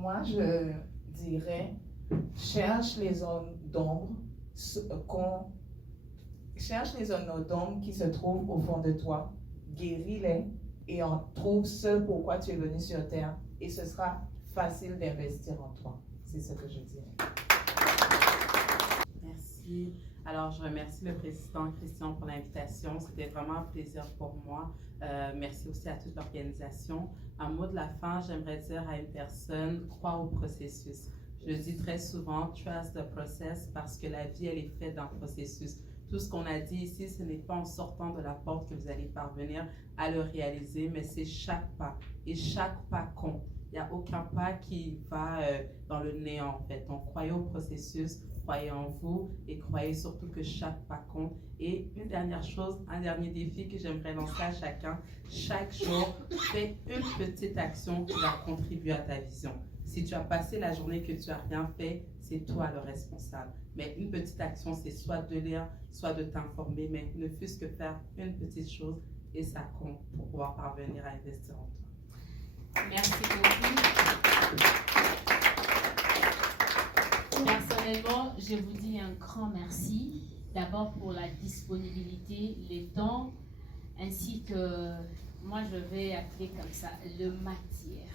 Moi, je dirais, cherche les zones d'ombre qui se trouvent au fond de toi, guéris-les et en trouve ce pourquoi tu es venu sur terre et ce sera facile d'investir en toi. C'est ce que je dirais. Merci. Alors, je remercie le président Christian pour l'invitation. C'était vraiment un plaisir pour moi. Merci aussi à toute l'organisation. Un mot de la fin, j'aimerais dire à une personne, crois au processus. Je le dis très souvent, trust the process, parce que la vie, elle est faite d'un processus. Tout ce qu'on a dit ici, ce n'est pas en sortant de la porte que vous allez parvenir à le réaliser, mais c'est chaque pas. Et chaque pas compte. Il n'y a aucun pas qui va dans le néant, en fait. Donc, croyez au processus, croyez en vous et croyez surtout que chaque pas compte. Et une dernière chose, un dernier défi que j'aimerais lancer à chacun, chaque jour, fais une petite action qui va contribuer à ta vision. Si tu as passé la journée que tu n'as rien fait, c'est toi le responsable. Mais une petite action, c'est soit de lire, soit de t'informer, mais ne fût-ce que faire une petite chose et ça compte pour pouvoir parvenir à investir en toi. Merci beaucoup. Personnellement, je vous dis un grand merci. D'abord pour la disponibilité, les temps, ainsi que, moi je vais appeler comme ça, le matière.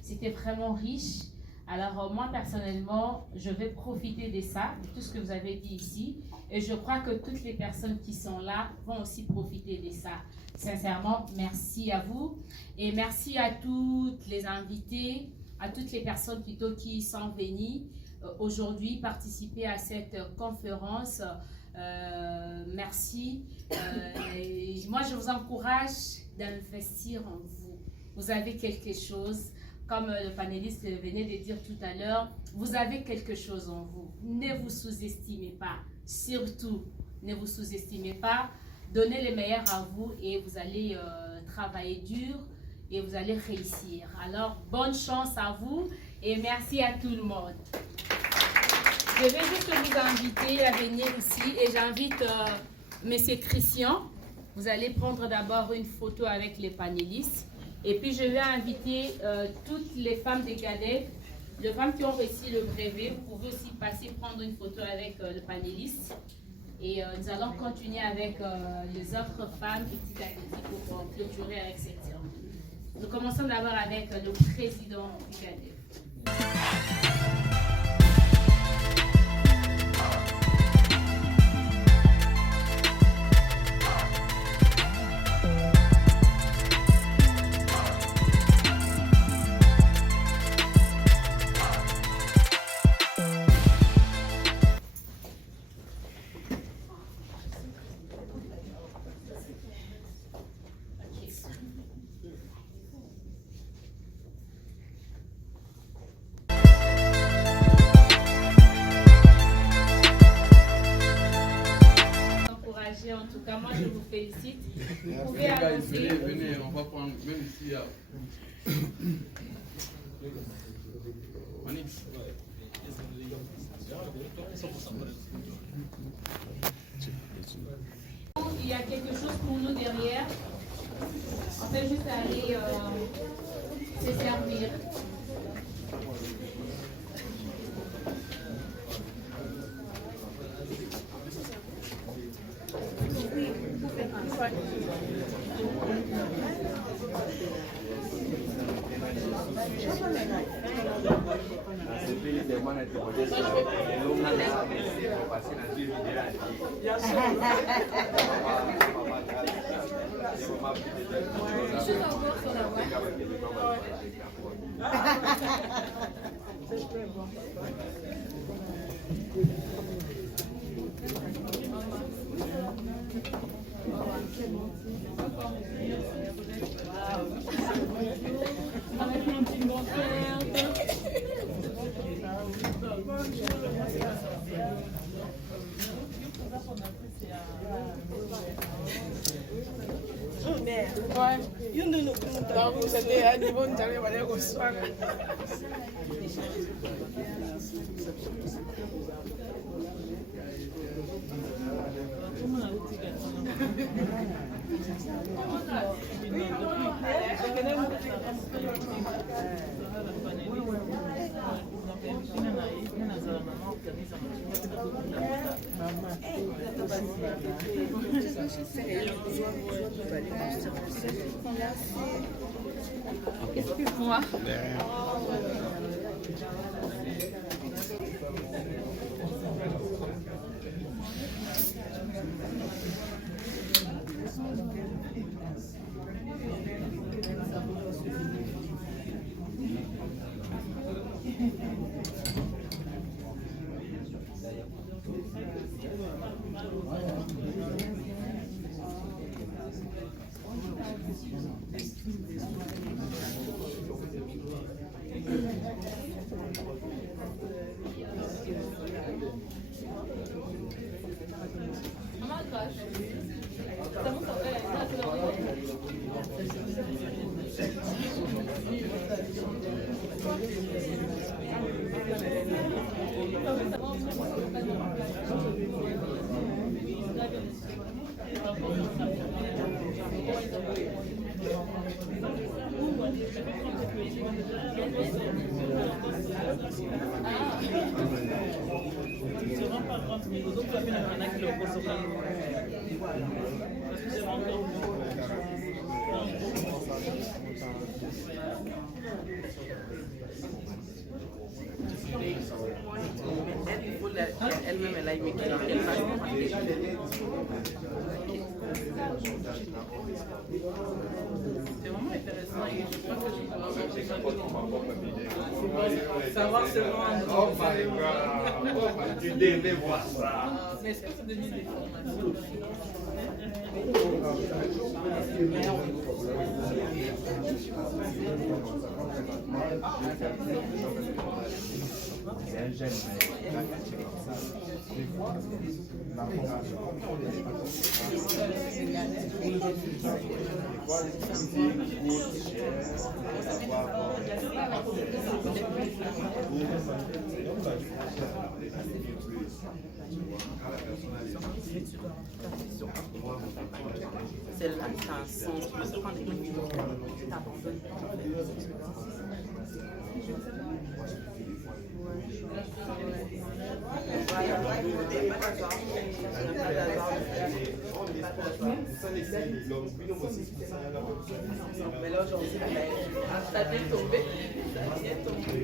C'était vraiment riche. Alors moi personnellement, je vais profiter de ça, de tout ce que vous avez dit ici. Et je crois que toutes les personnes qui sont là vont aussi profiter de ça. Sincèrement, merci à vous. Et merci à toutes les invités, à toutes les personnes plutôt qui sont venues aujourd'hui participer à cette conférence. Merci. Moi, je vous encourage d'investir en vous. Vous avez quelque chose. Comme le panéliste venait de dire tout à l'heure, vous avez quelque chose en vous. Ne vous sous-estimez pas. Surtout, ne vous sous-estimez pas. Donnez le meilleur à vous et vous allez travailler dur et vous allez réussir. Alors, bonne chance à vous et merci à tout le monde. Je vais juste vous inviter à venir ici et j'invite M. Christian. Vous allez prendre d'abord une photo avec les panélistes. Et puis, je vais inviter toutes les femmes des cadets, les femmes qui ont reçu le brevet. Vous pouvez aussi passer prendre une photo avec le panéliste. Et nous allons continuer avec les autres femmes petit à petit pour clôturer avec cette cérémonie. Nous commençons d'abord avec le président du cadet. En tout cas, moi je vous félicite. Vous pouvez avancer. Venez, on va prendre même ici. Onyx. Il y a quelque chose pour nous derrière. On fait juste aller se servir. Excuse-moi. Elle-même, elle a aimé qu'elle c'est vraiment intéressant et je crois que je savoir seulement. Oh my God! Tu devais voir ça! Mais est-ce que vous donnez des formations? C'est un jeune, mais la celle-là, c'est un sens. Tu peux prendre des minutes, tu t'abandonnes. Mais là aujourd'hui, ça vient tomber. Ça vient tomber.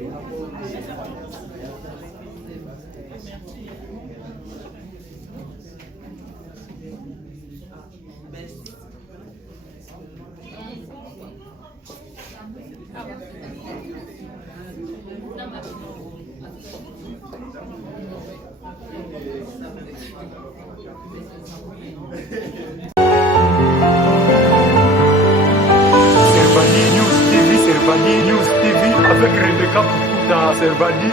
Merci. Servani News TV avec Rebecca Pukuta Servani.